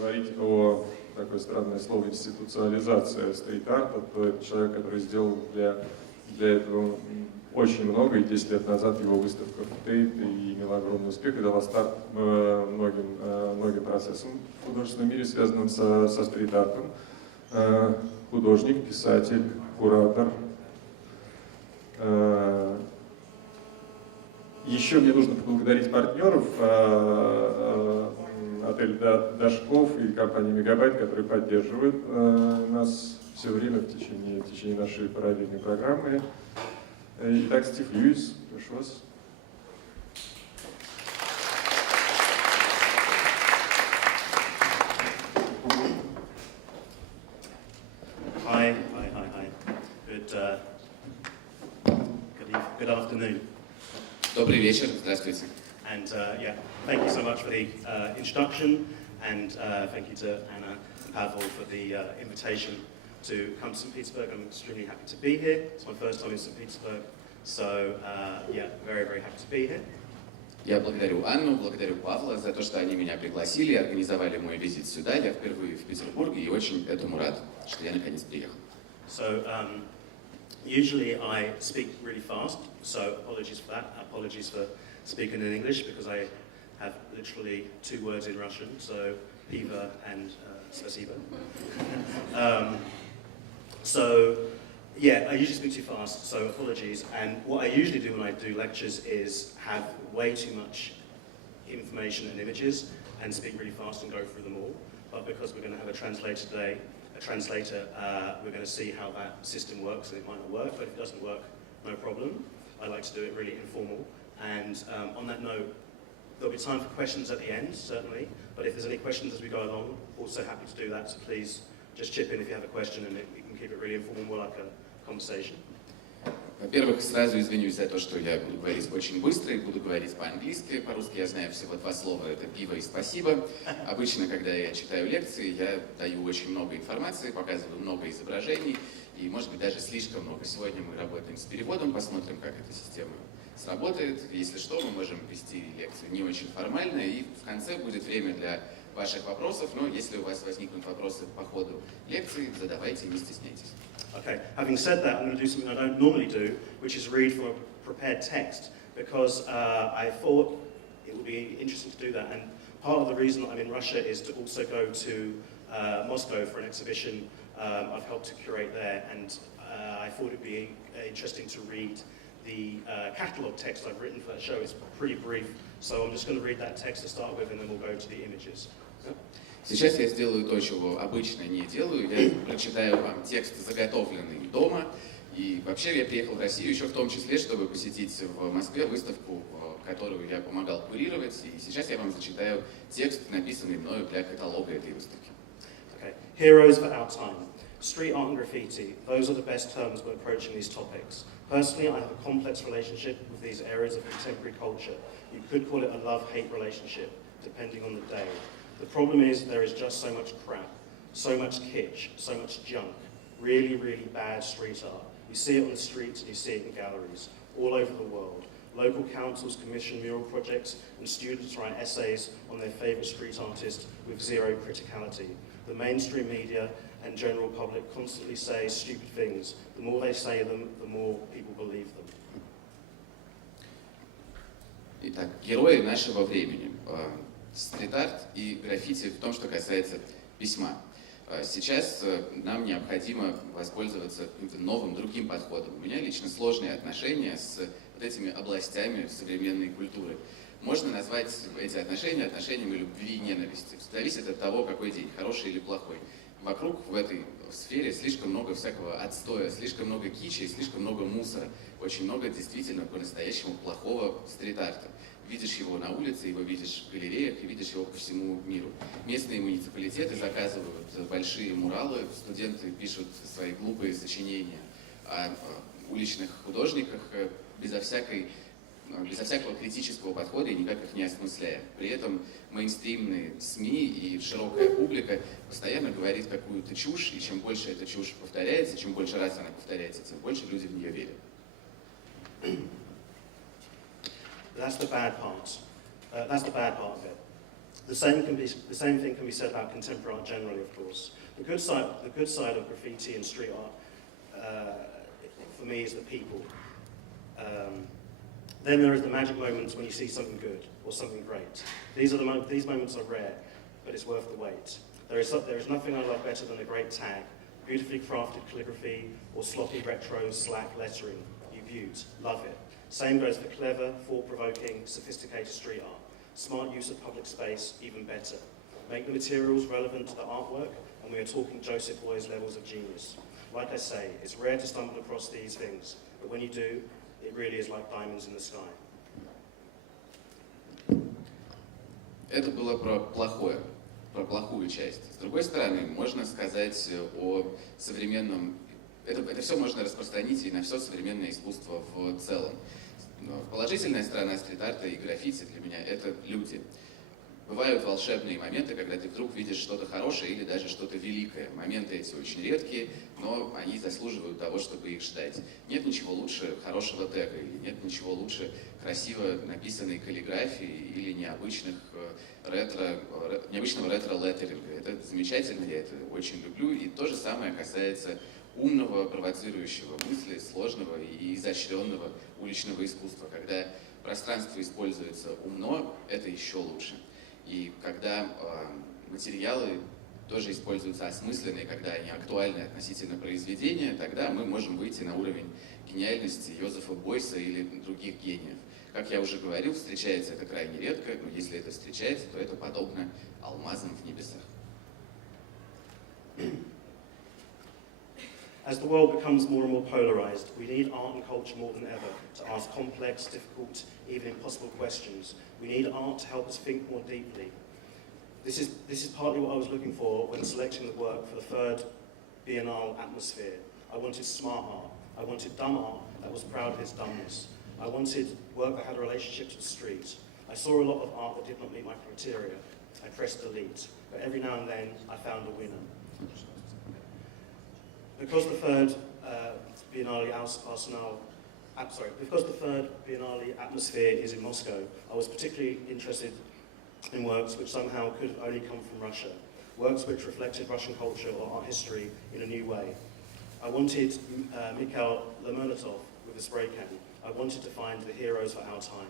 говорить о такое странное слово институциализация стрит-арта, то это человек, который сделал для этого очень много, и 10 лет назад его выставка в Tate и имела огромный успех, и дала старт многим процессам в художественном мире, связанным со стрит-артом. Художник, писатель, куратор. Еще мне нужно поблагодарить партнеров, отель Дашков и компанию Мегабайт, которые поддерживают нас все время в течение нашей параллельной программы. Итак, Стив Льюис, прошу вас. Hi. Good afternoon. Добрый вечер, здравствуйте. And yeah, thank you so much for the introduction, and thank you to Anna and Pavel for the invitation to come to St. Petersburg. I'm extremely happy to be here. It's my first time in St. Petersburg, so yeah, very, very happy to be here. Я благодарю Анну, благодарю Павла за то, что они меня пригласили и организовали мой визит сюда. Я впервые в Петербурге и очень этому рад, что я наконец приехал. So usually I speak really fast, so apologies for that. Apologies for speaking in English because I have literally 2 words in Russian, so piva and spasiba. So yeah, I usually speak too fast, so apologies. And what I usually do when I do lectures is have way too much information and images and speak really fast and go through them all. But because we're going to have a translator today, we're going to see how that system works, and it might not work, but if it doesn't work, no problem. I like to do it really informal. And on that note, there'll be time for questions at the end, certainly. But if there's any questions as we go along, also happy to do that. So please just chip in if you have a question, and we can keep it really informal, more like a conversation. Во-первых, сразу извинюсь за то, что я буду говорить очень быстро и буду говорить по-английски. По-русски я знаю всего 2 слова, это пиво и спасибо. Обычно, когда я читаю лекции, я даю очень много информации, показываю много изображений и, может быть, даже слишком много. Сегодня мы работаем с переводом, посмотрим, как эта система сработает. Если что, мы можем вести лекцию не очень формально, и в конце будет время для ваших вопросов, но если у вас возникнут вопросы по ходу лекции, задавайте, не стесняйтесь. Okay, having said that, I'm going to do something I don't normally do, which is read from a prepared text, because I thought it would be interesting to do that. And part of the reason that I'm in Russia is to also go to Moscow for an exhibition I've helped to curate there, and I thought it would be interesting to read the catalogue text I've written for that show. It's pretty brief, so I'm just going to read that text to start with, and then we'll go to the images. Сейчас я сделаю то, чего обычно не делаю. Я прочитаю вам текст, заготовленный дома. И вообще я приехал в Россию еще в том числе, чтобы посетить в Москве выставку, которую я помогал курировать. И сейчас я вам зачитаю текст, написанный мною для каталога этой выставки. Okay. Heroes for our time. Street art and graffiti. Those are the best terms when approaching these topics. Personally, I have a complex relationship with these areas of contemporary culture. You could call it a love-hate relationship, depending on the day. The problem is there is just so much crap, so much kitsch, so much junk, really, really bad street art. You see it on the streets and you see it in galleries, all over the world. Local councils commission mural projects and students write essays on their favourite street artist with zero criticality. The mainstream media and general public constantly say stupid things. The more they say them, the more people believe them. Итак, герои нашего времени. Стрит-арт и граффити в том, что касается письма. Сейчас нам необходимо воспользоваться каким-то новым, другим подходом. У меня лично сложные отношения с вот этими областями современной культуры. Можно назвать эти отношения отношениями любви и ненависти. Зависит от того, какой день, хороший или плохой. Вокруг в этой сфере слишком много всякого отстоя, слишком много кичи, слишком много мусора. Очень много действительно по-настоящему плохого стрит-арта. Видишь его на улице, его видишь в галереях и видишь его по всему миру. Местные муниципалитеты заказывают большие муралы, студенты пишут свои глупые сочинения о уличных художниках безо всякого критического подхода и никак их не осмысляя. При этом мейнстримные СМИ и широкая публика постоянно говорит какую-то чушь, и чем больше эта чушь повторяется, чем больше раз она повторяется, тем больше люди в нее верят. That's the bad part. That's the bad part of it. The same thing can be said about contemporary art generally, of course. The good side of graffiti and street art, for me, is the people. Then there is the magic moments when you see something good or something great. These moments are rare, but it's worth the wait. There is nothing I love better than a great tag, beautifully crafted calligraphy, or sloppy retro slack lettering. You viewed, love it. Same goes for clever, thought-provoking, sophisticated street art. Smart use of public space, even better. Make the materials relevant to the artwork, and we are talking Joseph Beuys levels of genius. Like I say, it's rare to stumble across these things, but when you do, it really is like diamonds in the sky. Это было про плохую часть. С другой стороны, можно сказать о современном... Это все можно распространить и на все современное искусство в целом. Но положительная сторона стрит-арта и граффити для меня — это люди. Бывают волшебные моменты, когда ты вдруг видишь что-то хорошее или даже что-то великое. Моменты эти очень редкие, но они заслуживают того, чтобы их ждать. Нет ничего лучше хорошего тега, или нет ничего лучше красиво написанной каллиграфии или необычного ретро-леттеринга. Это замечательно, я это очень люблю. И то же самое касается умного, провоцирующего мысли, сложного и изощренного уличного искусства. Когда пространство используется умно, это еще лучше. И когда материалы тоже используются осмысленно, и когда они актуальны относительно произведения, тогда мы можем выйти на уровень гениальности Йозефа Бойса или других гениев. Как я уже говорил, встречается это крайне редко, но если это встречается, то это подобно алмазам в небесах. As the world becomes more and more polarized, we need art and culture more than ever to ask complex, difficult, even impossible questions. We need art to help us think more deeply. This is partly what I was looking for when selecting the work for the third Biennale atmosphere. I wanted smart art. I wanted dumb art that was proud of its dumbness. I wanted work that had a relationship to the street. I saw a lot of art that did not meet my criteria. I pressed delete, but every now and then I found a winner. Because the third Biennale atmosphere is in Moscow, I was particularly interested in works which somehow could have only come from Russia, works which reflected Russian culture or art history in a new way. I wanted Mikhail Lermontov with a spray can. I wanted to find the heroes for our time.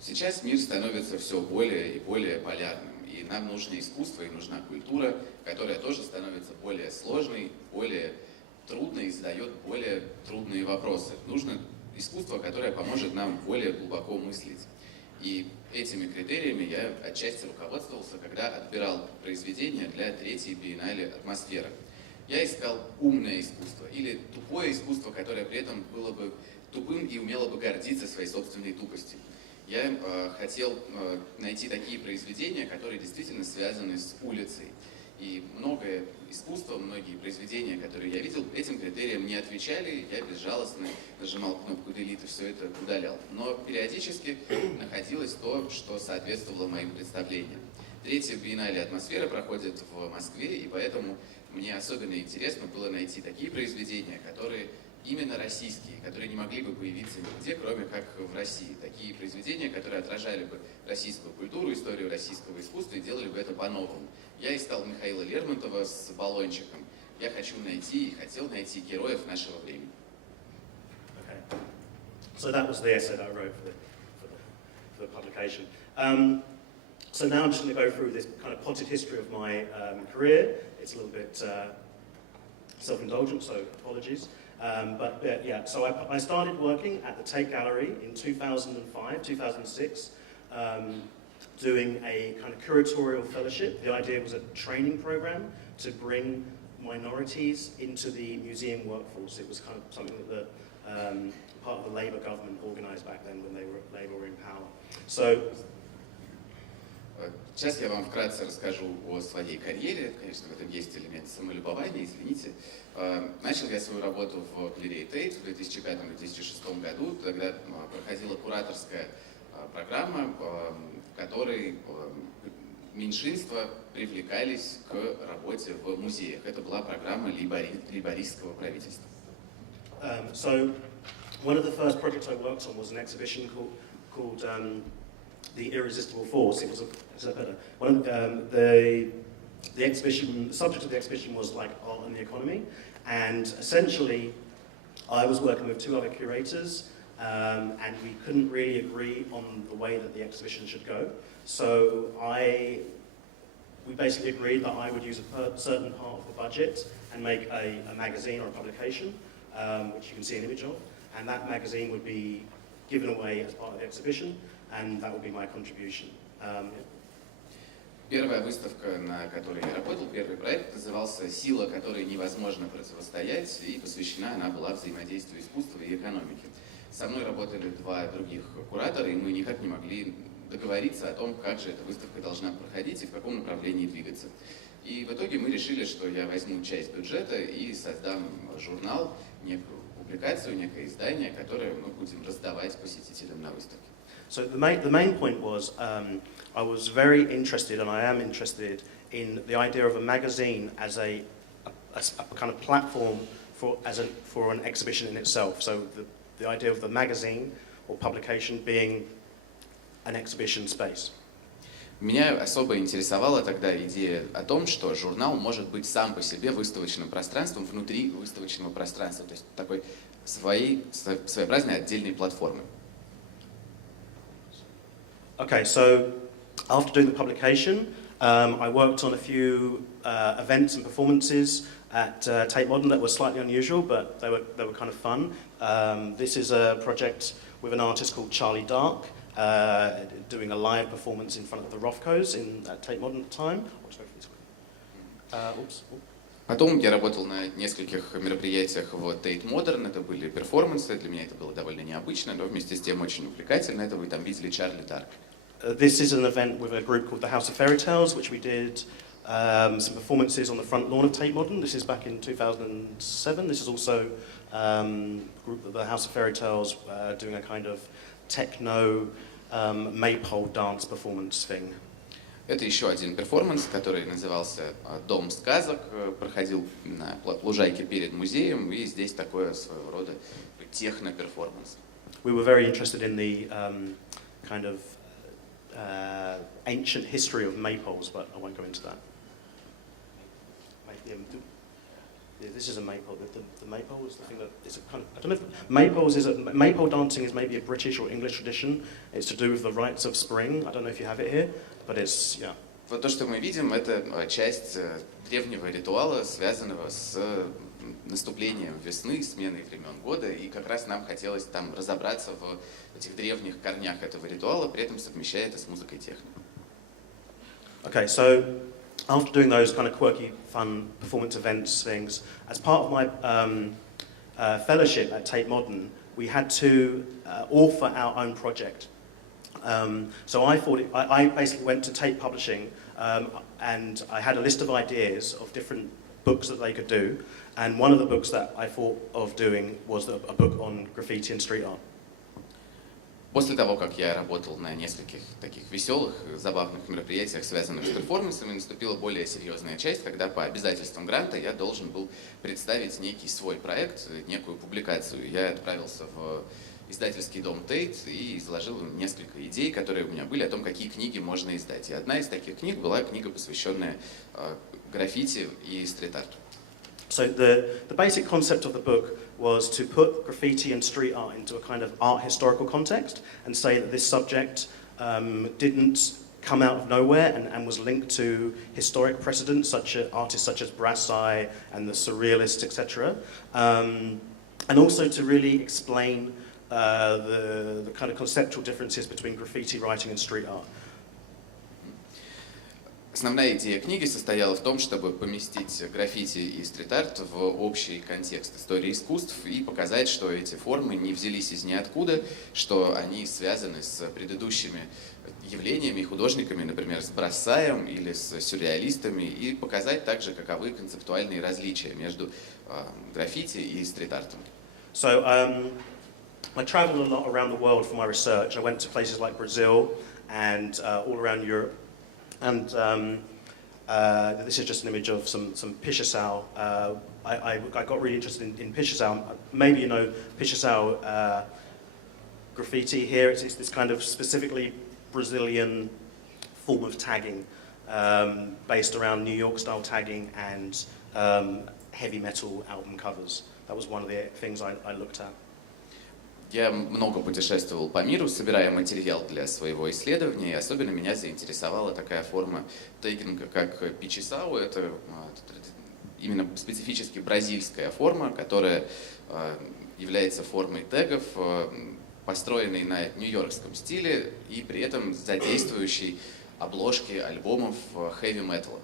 Сейчас мир становится все более и более полярным. И нам нужно искусство, и нужна культура, которая тоже становится более сложной, более трудной и задает более трудные вопросы. Нужно искусство, которое поможет нам более глубоко мыслить. И этими критериями я отчасти руководствовался, когда отбирал произведения для третьей биеннале «Атмосфера». Я искал умное искусство или тупое искусство, которое при этом было бы тупым и умело бы гордиться своей собственной тупостью. Я хотел найти такие произведения, которые действительно связаны с улицей. И многое искусство, многие произведения, которые я видел, этим критериям не отвечали. Я безжалостно нажимал кнопку Delete и все это удалял. Но периодически находилось то, что соответствовало моим представлениям. Третья биеннале «Атмосфера» проходит в Москве, и поэтому мне особенно интересно было найти такие произведения, которые именно российские, которые не могли бы появиться нигде, кроме как в России. Такие произведения, которые отражали бы российскую культуру, историю российского искусства и делали бы это по-новому. Я искал Михаила Лермонтова с баллончиком. Я хочу найти и хотел найти героев нашего времени. Okay. So that was the essay that I wrote for the publication. So now I'm just going to go through this kind of potted history of my career. It's a little bit self-indulgent, so apologies. So I started working at the Tate Gallery in 2005, 2006, doing a kind of curatorial fellowship. The idea was a training program to bring minorities into the museum workforce. It was kind of something that part of the Labour government organised back then when Labour were in power. So, сейчас я вам вкратце расскажу о своей карьере. Конечно, в этом есть элемент самолюбования, извините. Начал я свою работу в галерее Tate в 2005-2006 году. Тогда проходила кураторская программа, в которой меньшинства привлекались к работе в музеях. Это была программа лейбористского правительства. So, one of the first projects I worked on was an exhibition called The Irresistible Force. It was the exhibition. The subject of the exhibition was like art and the economy, and essentially, I was working with two other curators, and we couldn't really agree on the way that the exhibition should go. So we basically agreed that I would use a certain part of the budget and make a magazine or a publication, which you can see an image of, and that magazine would be given away as part of the exhibition, and that would be my contribution. Первая выставка, на которой я работал, первый проект, назывался «Сила, которой невозможно противостоять», и посвящена она была взаимодействию искусства и экономики. Со мной работали два других куратора, и мы никак не могли договориться о том, как же эта выставка должна проходить и в каком направлении двигаться. И в итоге мы решили, что я возьму часть бюджета и создам журнал, некую публикацию, некое издание, которое мы будем раздавать посетителям на выставке. So the main point was I was very interested, and I am interested, in the idea of a magazine as a kind of platform for an exhibition in itself. So the idea of the magazine or publication being an exhibition space. Меня особо интересовала тогда идея о том, что журнал может быть сам по себе выставочным пространством внутри выставочного пространства, то есть такой своеобразной отдельной платформы. Okay, so after doing the publication, I worked on a few events and performances at Tate Modern that were slightly unusual, but they were kind of fun. This is a project with an artist called Charlie Dark, doing a live performance in front of the Rothkos at Tate Modern at the time. Потом я работал на нескольких мероприятиях в Tate Modern, это были перформансы, для меня это было довольно необычно, но вместе с тем очень увлекательно, это вы там видели Чарли Дарк. This is an event with a group called the House of Fairy Tales, which we did some performances on the front lawn of Tate Modern. This is back in 2007. This is also a group of the House of Fairy Tales doing a kind of techno maypole dance performance thing. Это еще один перформанс, который назывался «Дом сказок», проходил на лужайке перед музеем, и здесь такое своего рода техно-перформанс. We were very interested in the kind of ancient history of maypoles, but I won't go into that. This is a maypole. The maypole is the thing that is a kind of, I don't know if maypole dancing is maybe a British or English tradition. It's to do with the rites of spring. I don't know if you have it here, but it's, yeah. Вот то, что мы видим, это часть древнего ритуала, связанного с наступлением весны, сменой времен года, и как раз нам хотелось там разобраться в этих древних корнях этого ритуала, при этом совмещая это с музыкой техно. Okay, so after doing those kind of quirky, fun performance events things, as part of my fellowship at Tate Modern, we had to author our own project. So I basically went to Tate Publishing, and I had a list of ideas of different books that they could do, and one of the books that I thought of doing was a book on graffiti and street art. После того, как я работал на нескольких таких веселых, забавных мероприятиях, связанных с перформансами, наступила более серьезная часть, когда по обязательствам гранта я должен был представить некий свой проект, некую публикацию. Я отправился в издательский дом Tate и изложил им несколько идей, которые у меня были о том, какие книги можно издать. И одна из таких книг была книга, посвященная граффити и стрит-арту. So the basic concept of the book was to put graffiti and street art into a kind of art historical context and say that this subject didn't come out of nowhere and was linked to historic precedents, artists such as Brassai and the Surrealists, etc. And also to really explain the kind of conceptual differences between graffiti writing and street art. Основная идея книги состояла в том, чтобы поместить граффити и стрит-арт в общий контекст истории искусств и показать, что эти формы не взялись из ниоткуда, что они связаны с предыдущими явлениями и художниками, например, с Брассаем или с сюрреалистами, и показать также, каковы концептуальные различия между граффити и стрит-артом. So I traveled a lot around the world for my research. I went to places like Brazil and all around Europe. And this is just an image of some Pichasau. I got really interested in Pichasau. Maybe you know Pichasau graffiti. Here it's this kind of specifically Brazilian form of tagging based around New York style tagging and heavy metal album covers. That was one of the things I looked at. Я много путешествовал по миру, собирая материал для своего исследования, и особенно меня заинтересовала такая форма тегинга, как пичесау. Это именно специфически бразильская форма, которая является формой тегов, построенной на нью-йоркском стиле и при этом задействующей обложки альбомов хэви-металла.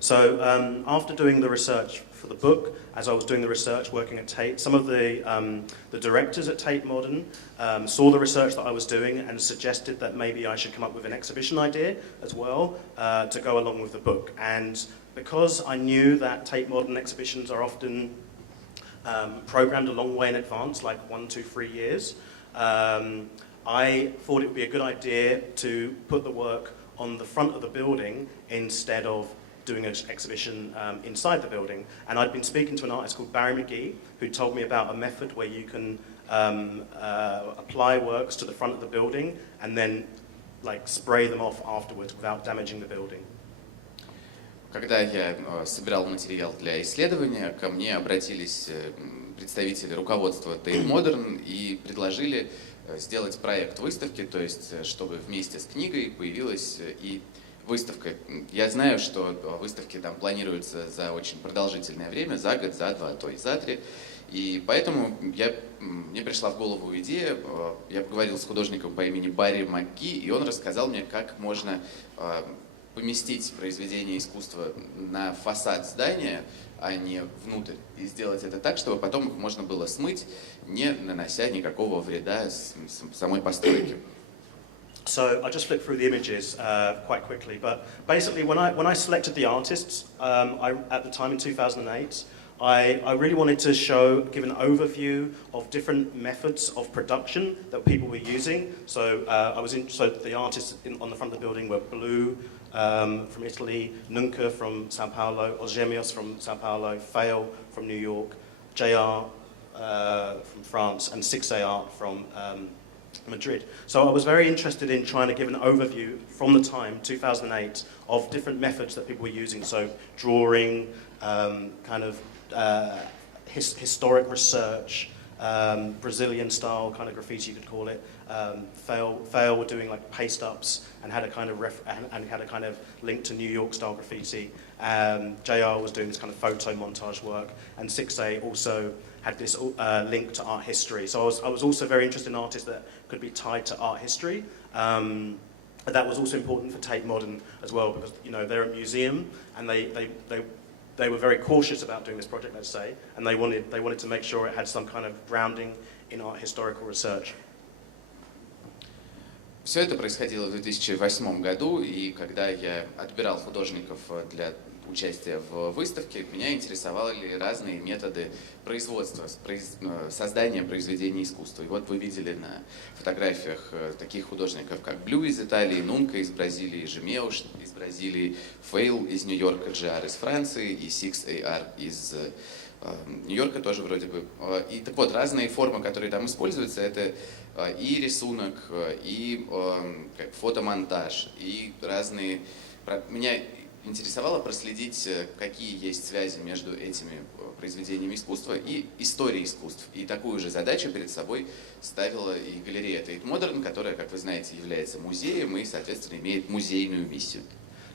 So after doing the research for the book, as I was doing the research working at Tate, some of the directors at Tate Modern saw the research that I was doing and suggested that maybe I should come up with an exhibition idea as well to go along with the book. And because I knew that Tate Modern exhibitions are often programmed a long way in advance, like 1, 2, 3 years, I thought it would be a good idea to put the work on the front of the building instead of doing an exhibition inside the building. And I'd been speaking to an artist called Barry McGee, who told me about a method where you can apply works to the front of the building and then like spray them off afterwards without damaging the building. Когда я собирал материал для исследования, ко мне обратились представители руководства Tate Modern и предложили сделать проект выставки, то есть чтобы вместе с книгой появилась и выставка. Я знаю, что выставки там планируются за очень продолжительное время, за год, за два, то и за 3. И поэтому мне пришла в голову идея, я поговорил с художником по имени Барри МакГи, и он рассказал мне, как можно поместить произведение искусства на фасад здания, а не внутрь, и сделать это так, чтобы потом их можно было смыть, не нанося никакого вреда самой постройке. So I just flipped through the images quite quickly, but basically when I selected the artists at the time in 2008, I really wanted to give an overview of different methods of production that people were using. So so the artists on the front of the building were Blue from Italy, Nunca from Sao Paulo, Olgemios from Sao Paulo, Fail from New York, JR from France, and 6AR from Madrid. So I was very interested in trying to give an overview from the time, 2008, of different methods that people were using. So drawing, kind of historic research, Brazilian style kind of graffiti you could call it. Fail were doing like paste ups and had a kind of link to New York style graffiti. JR was doing this kind of photo montage work, and 6A also had this link to art history. So I was also very interested in artists that could be tied to art history. That was also important for Tate Modern as well, because they're a museum and they were very cautious about doing this project, let's say, and they wanted to make sure it had some kind of grounding in art historical research. Все это происходило в 2008 году, и когда я отбирал художников для участия в выставке, меня интересовали разные методы производства, создания произведений искусства. И вот вы видели на фотографиях таких художников, как Blue из Италии, Nunca из Бразилии, Жемеуш из Бразилии, Fail из Нью-Йорка, JR из Франции и 6AR из Нью-Йорка тоже вроде бы. И так вот, разные формы, которые там используются, это и рисунок, и фотомонтаж, и разные... Меня интересовало проследить, какие есть связи между этими произведениями искусства и историей искусств. И такую же задачу перед собой ставила и галерея Tate Modern, которая, как вы знаете, является музеем и, соответственно, имеет музейную миссию.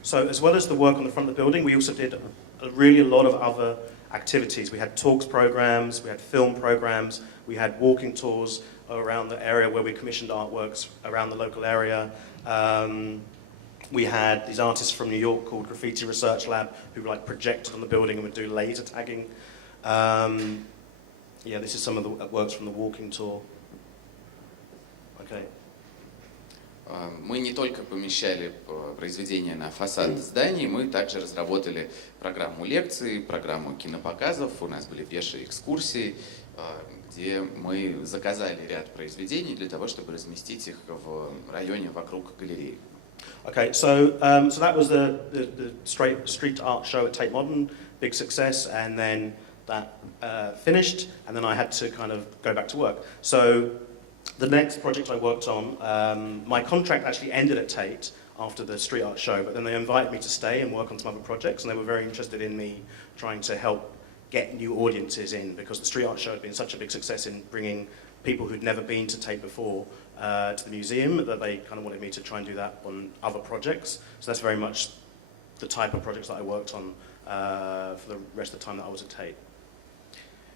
So, as well as the work on the front of the building, we also did a lot of other activities. We had talks programs, we had film programs, we had walking tours around the area where we commissioned artworks around the local area. We had these artists from New York called Graffiti Research Lab who projected on the building and would do laser tagging. This is some of the works from the walking tour. Okay. Мы не только помещали произведения на фасад зданий, мы также разработали программу лекций, программу кинопоказов, у нас были пешие экскурсии, где мы заказали ряд произведений для того, чтобы разместить их в районе вокруг галереи. Okay, so that was the Street-arт show at Tate Modern, big success, and then that finished, and then I had to kind of go back to work. So The next project I worked on, my contract actually ended at Tate after the street art show, but then they invited me to stay and work on some other projects, and they were very interested in me trying to help get new audiences in, because the street art show had been such a big success in bringing people who'd never been to Tate before to the museum, that they kind of wanted me to try and do that on other projects. So that's very much the type of projects that I worked on for the rest of the time that I was at Tate.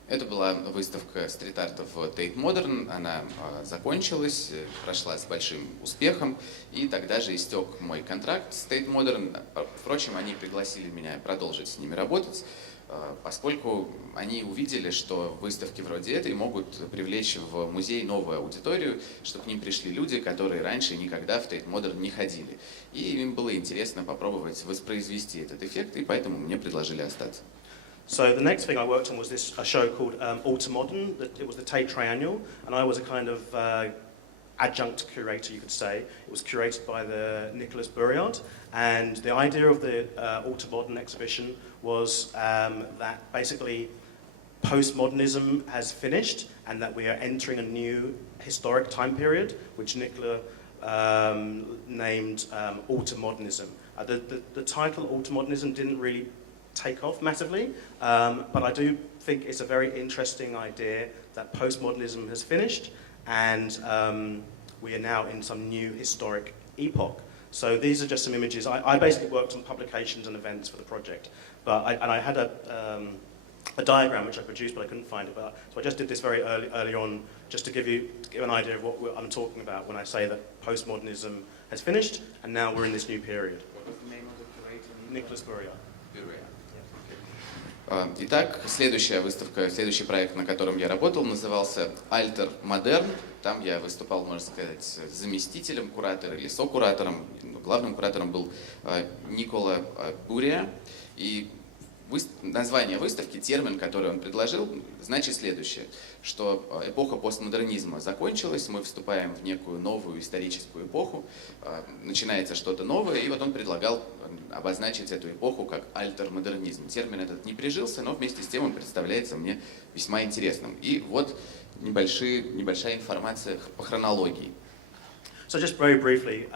Это была выставка стрит-арта в Tate Modern, она закончилась, прошла с большим успехом, и тогда же истек мой контракт с Tate Modern. Впрочем, они пригласили меня продолжить с ними работать, поскольку они увидели, что выставки вроде этой могут привлечь в музей новую аудиторию, чтобы к ним пришли люди, которые раньше никогда в Tate Modern не ходили. И им было интересно попробовать воспроизвести этот эффект, и поэтому мне предложили остаться. So the next thing I worked on was a show called Modern. It was the Tate Triennial, and I was a kind of adjunct curator, you could say. It was curated by the Nicholas Burriard, and the idea of the Modern exhibition was that basically postmodernism has finished and that we are entering a new historic time period, which Nicola named Automodernism. The title Automodernism didn't really take off massively, but I do think it's a very interesting idea that postmodernism has finished and we are now in some new historic epoch. So these are just some images. I basically worked on publications and events for the project, but I had a diagram which I produced, but I couldn't find it. So I just did this very early on, just to give an idea of what I'm talking about when I say that postmodernism has finished and now we're in this new period. What was the name of the curator? Nicholas Burriard. Итак, следующая выставка, следующий проект, на котором я работал, назывался Tate Modern. Там я выступал, можно сказать, заместителем куратора или сокуратором. Главным куратором был Никола Бурия. И название выставки, термин, который он предложил, значит следующее, что эпоха постмодернизма закончилась, мы вступаем в некую новую историческую эпоху, начинается что-то новое, и вот он предлагал обозначить эту эпоху как альтермодернизм. Термин этот не прижился, но вместе с тем он представляется мне весьма интересным. И вот небольшая информация по хронологии. So just very briefly,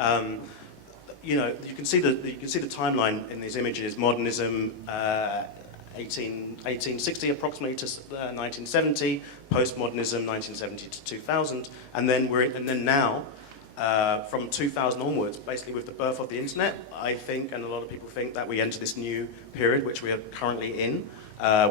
you can see the timeline in these images. Modernism, 1860 approximately to 1970. Postmodernism, 1970 to 2000, and then now, from 2000 onwards, basically with the birth of the internet, I think, and a lot of people think, that we enter this new period which we are currently in,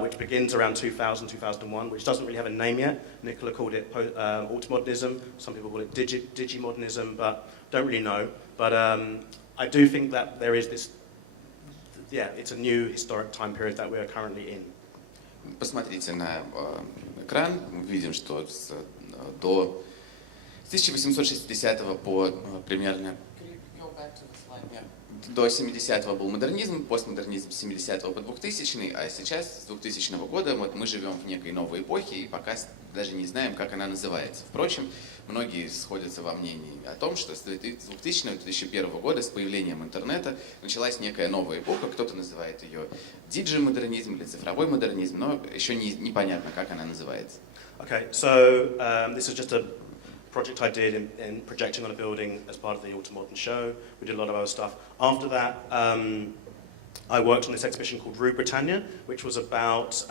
which begins around 2000, 2001, which doesn't really have a name yet. Nicola called it automodernism. Some people call it digimodernism, but don't really know. But I do think that there is this, it's a new historic time period that we are currently in. Посмотрите на экран, мы видим, что до 1860 по примерно до 70-го был модернизм, постмодернизм с 70-го по 2000-й, а сейчас, с 2000 года, вот мы живем в некой новой эпохе и пока даже не знаем, как она называется. Впрочем, многие сходятся во мнении о том, что с 2000-2001 года, с появлением интернета, началась некая новая эпоха. Кто-то называет ее диджи-модернизм или цифровой модернизм, но еще непонятно, как она называется. Okay, so this is just a project I did in projecting on a building as part of the Modern show. We did a lot of other stuff. After that, I worked on this exhibition called Rue Britannia, which was about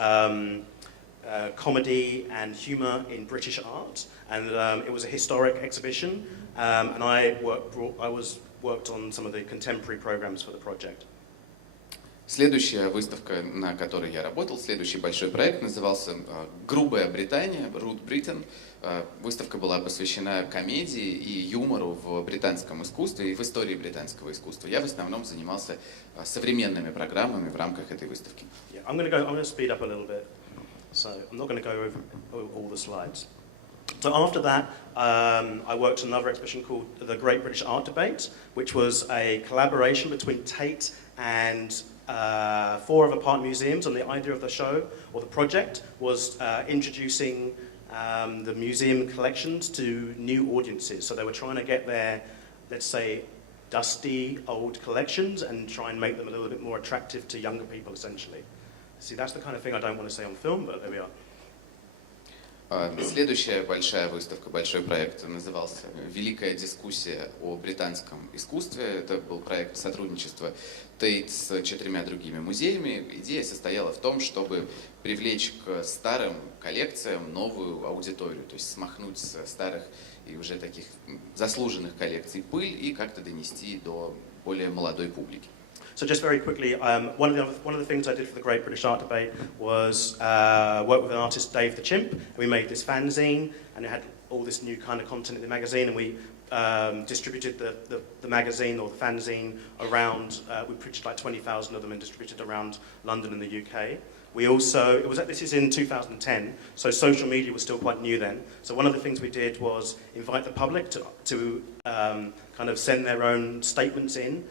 comedy and humour in British art, and it was a historic exhibition, and I worked on some of the contemporary programs for the project. Следующая выставка, на которой я работал, следующий большой проект назывался «Грубая Британия», Rude Britain. Выставка была посвящена комедии и юмору в британском искусстве и в истории британского искусства. Я в основном занимался современными программами в рамках этой выставки. I'm going to speed up a little bit, so I'm not going to go over all the slides. So after that, I worked on another exhibition called The Great British Art Debate, which was a collaboration between Tate and 4 other partner museums, and the idea of the show, or the project, was introducing the museum collections to new audiences. So they were trying to get their, let's say, dusty old collections and try and make them a little bit more attractive to younger people, essentially. See, that's the kind of thing I don't want to say on film, but there we are. Следующая большая выставка, большой проект назывался «Великая дискуссия о британском искусстве». Это был проект сотрудничества Tate с 4 другими музеями. Идея состояла в том, чтобы привлечь к старым коллекциям новую аудиторию, то есть смахнуть с старых и уже таких заслуженных коллекций пыль и как-то донести до более молодой публики. So just very quickly, one of the things I did for the Great British Art Debate was work with an artist, Dave the Chimp. And we made this fanzine, and it had all this new kind of content in the magazine, and we distributed the magazine or the fanzine around. We printed like 20,000 of them and distributed around London and the UK. We also, this is in 2010, so social media was still quite new then. So one of the things we did was invite the public to kind of send their own statements in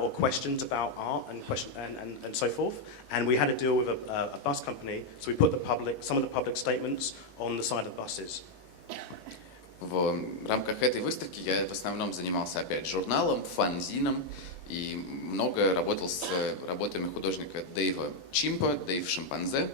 or questions about art and so forth. And we had a deal with a bus company, so we put some of the public statements on the side of buses. В рамках этой выставки я в основном занимался опять журналом, фанзином и много работал с работами художника Дэйва Чимпа, Дэйв Шимпанзе.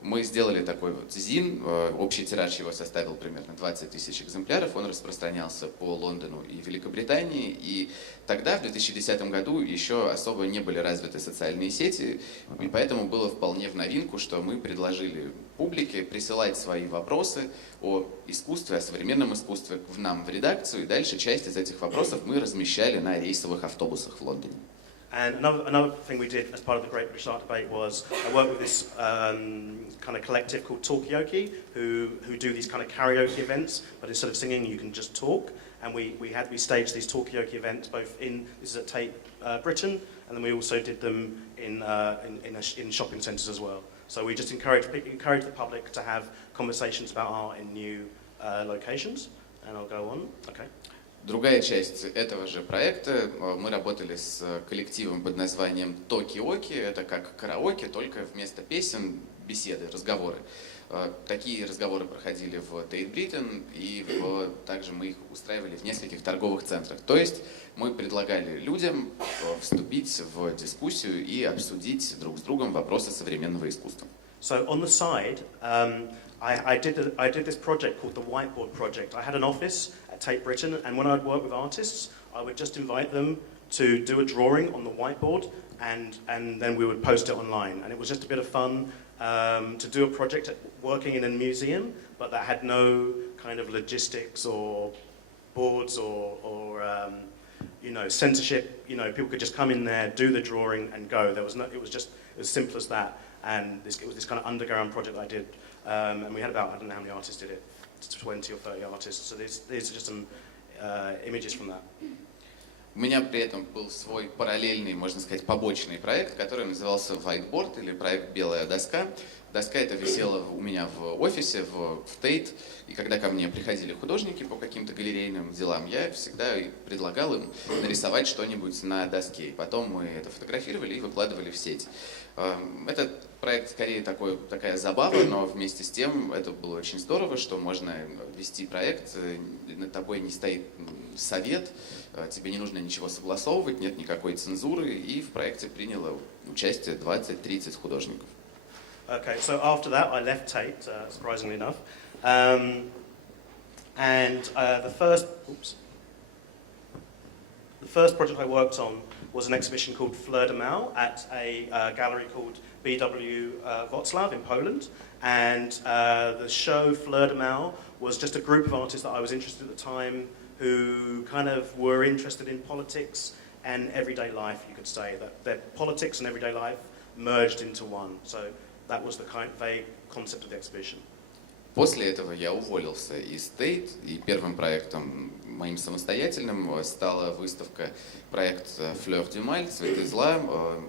Мы сделали такой вот зин, общий тираж его составил примерно 20 тысяч экземпляров, он распространялся по Лондону и Великобритании, и тогда, в 2010 году, еще особо не были развиты социальные сети, и поэтому было вполне в новинку, что мы предложили публике присылать свои вопросы о искусстве, о современном искусстве к нам в редакцию, и дальше часть из этих вопросов мы размещали на рейсовых автобусах в Лондоне. And another thing we did as part of the Great British Art Debate was I worked with this kind of collective called Talkioki who do these kind of karaoke events, but instead of singing you can just talk. And we staged these Talkioki events both this is at Tate Britain, and then we also did them in shopping centres as well. So we just encourage the public to have conversations about art in new locations. And I'll go on. Okay. Другая часть этого же проекта, мы работали с коллективом под названием Токиоки. Это как караоке, только вместо песен беседы, разговоры. Такие разговоры проходили в Tate Britain, и также мы их устраивали в нескольких торговых центрах. То есть мы предлагали людям вступить в дискуссию и обсудить друг с другом вопросы современного искусства. So on the side, I did this project called the Whiteboard Project. I had an office at Tate Britain, and when I'd work with artists, I would just invite them to do a drawing on the whiteboard, and then we would post it online. And it was just a bit of fun to do a project working in a museum, but that had no kind of logistics or boards or censorship. People could just come in there, do the drawing, and go. It was as simple as that. And it was this kind of underground project that I did. And we had about, I don't know how many artists did it, 20 or 30 artists. So these are just some images from that. У меня при этом был свой параллельный, можно сказать, побочный проект, который назывался Whiteboard или проект «Белая доска». Доска эта висела у меня в офисе, в Tate, и когда ко мне приходили художники по каким-то галерейным делам, я всегда предлагал им нарисовать что-нибудь на доске. И потом мы это фотографировали и выкладывали в сеть. Этот проект скорее такая забава, но вместе с тем это было очень здорово, что можно вести проект, над тобой не стоит совет, тебе не нужно ничего согласовывать, нет никакой цензуры, и в проекте приняло участие 20-30 художников. Okay, so after that I left Tate, surprisingly enough, and the first project I worked on was an exhibition called Fleur de Mal at a gallery called BW Wrocław in Poland, and the show Fleur de Mal was just a group of artists that I was interested in at the time who kind of were interested in politics and everyday life, you could say, that their politics and everyday life merged into one. So that was the kind of vague concept of the exhibition. После этого я уволился из Tate, и первым проектом моим самостоятельным стала проект Fleur du Mal, «Цветы зла».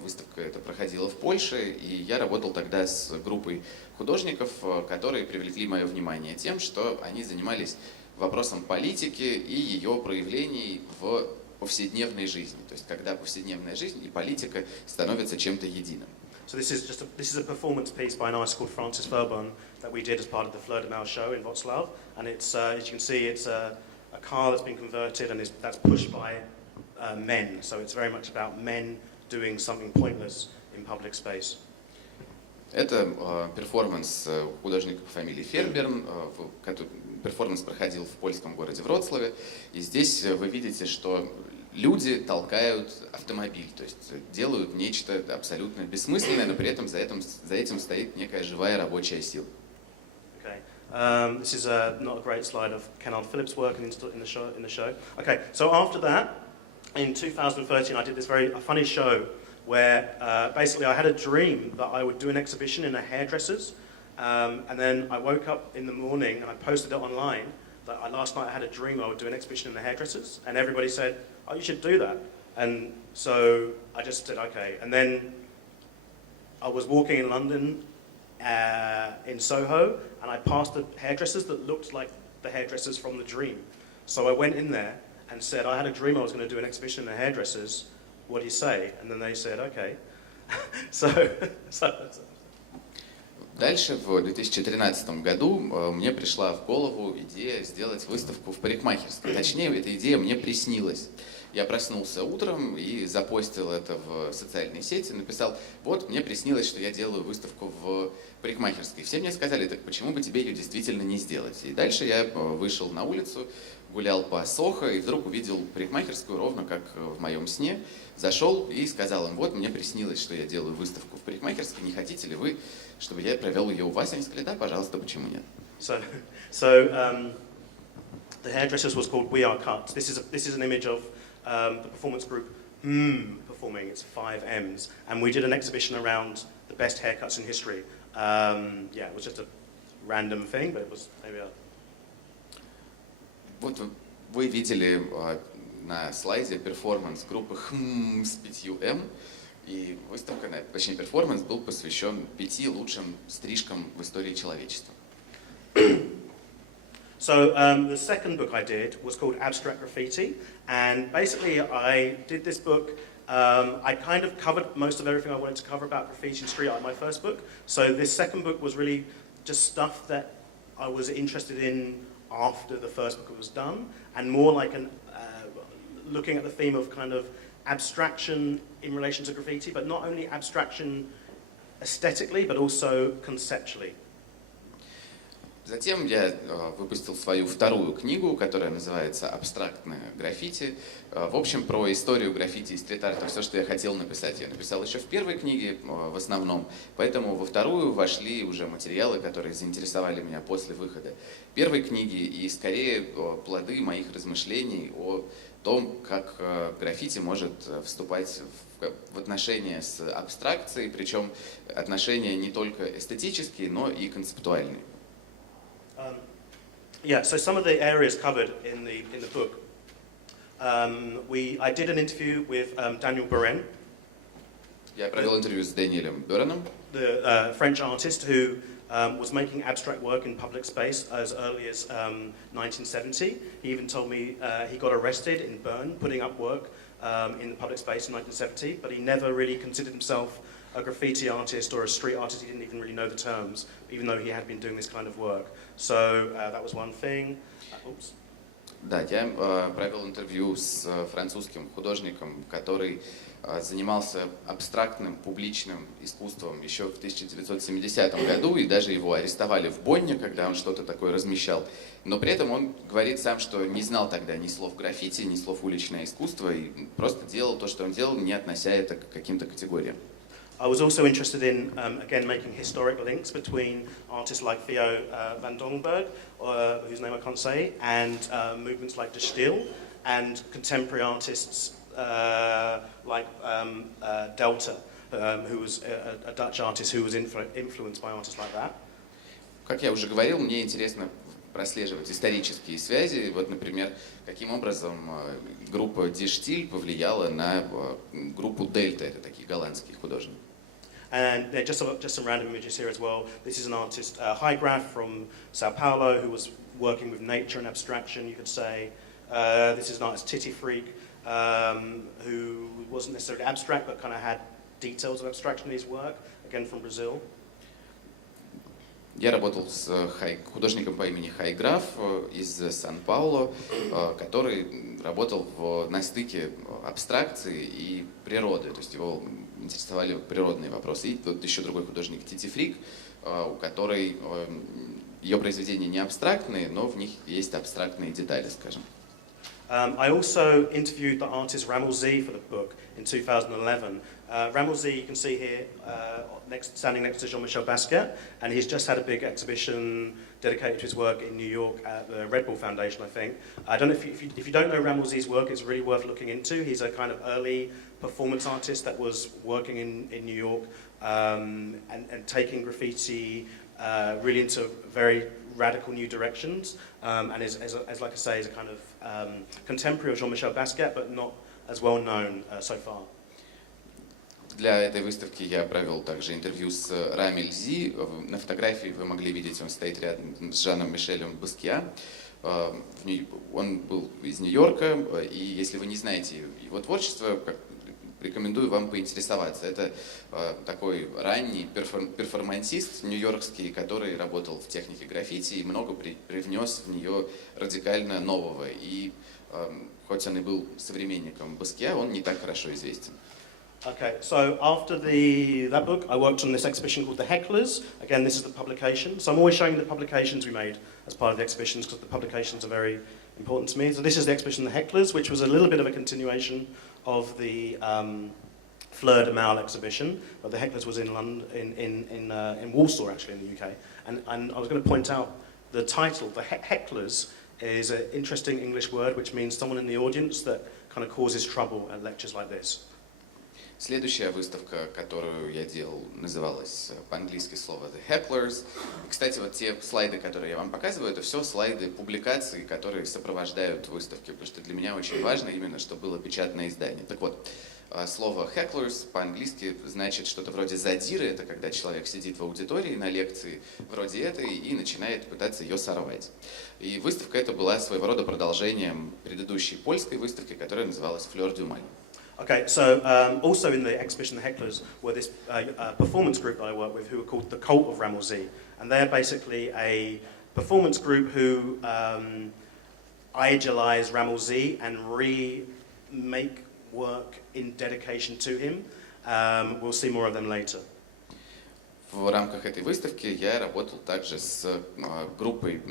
Выставка эта проходила в Польше, и я работал тогда с группой художников, которые привлекли мое внимание тем, что они занимались вопросом политики и ее проявлений в повседневной жизни. То есть когда повседневная жизнь и политика становятся чем-то единым. So this is a performance piece by an artist called Francis Verboen that we did as part of the Fleur de Mal show in Wrocław, and it's as you can see, it's a car that's been converted and that's pushed by men. So it's very much about men doing something pointless in public space. Это перформанс художника по фамилии Ферберн. Перформанс проходил в польском городе Вроцлаве. И здесь вы видите, что люди толкают автомобиль, то есть делают нечто абсолютно бессмысленное, но при этом за этим стоит некая живая рабочая сила. This is not a great slide of Kennard Phillips' work in the show. Okay, so after that, in 2013, I did this very funny show where basically I had a dream that I would do an exhibition in a hairdresser's, and then I woke up in the morning and I posted it online that last night I had a dream I would do an exhibition in the hairdresser's, and everybody said, "Oh, you should do that." And so I just said, okay. And then I was walking in London in Soho, and I passed the hairdressers that looked like the hairdressers from the dream. So I went in there and said, I had a dream I was going to do an exhibition in the hairdressers. What do you say? And then they said, okay. Дальше, в 2013 году, мне пришла в голову идея сделать выставку в парикмахерской. Точнее, эта идея мне приснилась. Я проснулся утром и запостил это в социальные сети, написал, вот, мне приснилось, что я делаю выставку в парикмахерской. Все мне сказали, так почему бы тебе ее действительно не сделать? И дальше я вышел на улицу, гулял по Сохо и вдруг увидел парикмахерскую, ровно как в моем сне. Зашел и сказал им, вот, мне приснилось, что я делаю выставку в парикмахерской, не хотите ли вы, чтобы я провел ее у вас? Они сказали, да, пожалуйста, почему нет? The hairdressers was called We Are Cut. This is an image of the performance group performing. It's 5 M's, and we did an exhibition around the best haircuts in history. Yeah, it was just a random thing, but it was maybe. Вот вы видели на слайде перформанс группы с 5 М, и выставка, точнее перформанс был посвящен 5 лучшим стрижкам в истории человечества. So the second book I did was called Abstract Graffiti, and basically I did this book. I kind of covered most of everything I wanted to cover about graffiti and street art in my first book. So this second book was really just stuff that I was interested in after the first book was done, and more like looking at the theme of kind of abstraction in relation to graffiti, but not only abstraction aesthetically, but also conceptually. Затем я выпустил свою вторую книгу, которая называется «Абстрактное граффити». В общем, про историю граффити и стрит-арта, все, что я хотел написать, я написал еще в первой книге в основном, поэтому во вторую вошли уже материалы, которые заинтересовали меня после выхода первой книги, и скорее плоды моих размышлений о том, как граффити может вступать в отношения с абстракцией, причем отношения не только эстетические, но и концептуальные. Yeah, so some of the areas covered in the book. I did an interview with Daniel Buren. Я провел интервью с Дэниелем Бюреном, the French artist who was making abstract work in public space as early as 1970. He even told me he got arrested in Bern putting up work in the public space in 1970, but he never really considered himself a graffiti artist or a street artist. He didn't even really know the terms, even though he had been doing this kind of work. So that was one thing. Oops. Да, я провел интервью с французским художником, который занимался абстрактным публичным искусством еще в 1970 году, и даже его арестовали в Бонне, когда он что-то такое размещал. Но при этом он говорит сам, что не знал тогда ни слов граффити, ни слов уличное искусство, и просто делал то, что он делал, не относя это к каким-то категориям. I was also interested in, again, making historic links between artists like Theo van Dongenberg, whose name I can't say, and movements like De Stijl, and contemporary artists like Delta, who was a Dutch artist who was influenced by artists like that. Как я уже говорил, мне интересно прослеживать исторические связи. Вот, например, каким образом группа De Stijl повлияла на группу Delta, это такие голландские художники. And just some random images here as well. This is an artist, Highgraph from Sao Paulo, who was working with nature and abstraction, you could say. This is an artist, Titty Freak, who wasn't necessarily abstract, but kind of had details of abstraction in his work, again from Brazil. Я работал с художником по имени Хайграф из Сан-Пауло, который работал на стыке абстракции и природы, то есть его интересовали природные вопросы. И тут еще другой художник Тити Фрик, у которой ее произведения не абстрактные, но в них есть абстрактные детали, скажем. I also interviewed the artist Ramal Z for the book in 2011. Ramal Z, you can see here, standing next to Jean-Michel Basquiat, and he's just had a big exhibition dedicated to his work in New York at the Red Bull Foundation, I think. I don't know if you don't know Ramal Z's work, it's really worth looking into. He's a kind of early performance artist that was working in New York and taking graffiti really into very radical new directions, and is like I say, is a kind of contemporary of Jean-Michel Basquiat, but not as well known so far. Для этой выставки я провел также интервью с Рамиль Зи. На фотографии вы могли видеть, он стоит рядом с Жаном Мишелем Баскиа. Он был из Нью-Йорка, и если вы не знаете его творчество, рекомендую вам поинтересоваться. Это такой ранний перформансист нью-йоркский, который работал в технике граффити и много привнес в нее радикально нового. И хоть он и был современником Баскиа, он не так хорошо известен. Okay, so after that book, I worked on this exhibition called The Hecklers. Again, this is the publication. So I'm always showing the publications we made as part of the exhibitions because the publications are very important to me. So this is the exhibition The Hecklers, which was a little bit of a continuation of the Fleur de Mal exhibition, but The Hecklers was in London, in Warsaw actually in the UK. And I was going to point out the title, The Hecklers, is an interesting English word which means someone in the audience that kind of causes trouble at lectures like this. Следующая выставка, которую я делал, называлась по-английски слово The Hecklers. Кстати, вот те слайды, которые я вам показываю, это все слайды публикаций, которые сопровождают выставки, потому что для меня очень важно именно, чтобы было печатное издание. Так вот, слово Hecklers по-английски значит что-то вроде задиры, это когда человек сидит в аудитории на лекции вроде этой и начинает пытаться ее сорвать. И выставка эта была своего рода продолжением предыдущей польской выставки, которая называлась Fleur du Mal. Okay, so also in the exhibition, The Hecklers were this performance group that I work with who were called the Cult of Ramal Z. And they're basically a performance group who idealize Ramal Z and remake work in dedication to him. We'll see more of them later. В рамках этой выставки я работал также с группой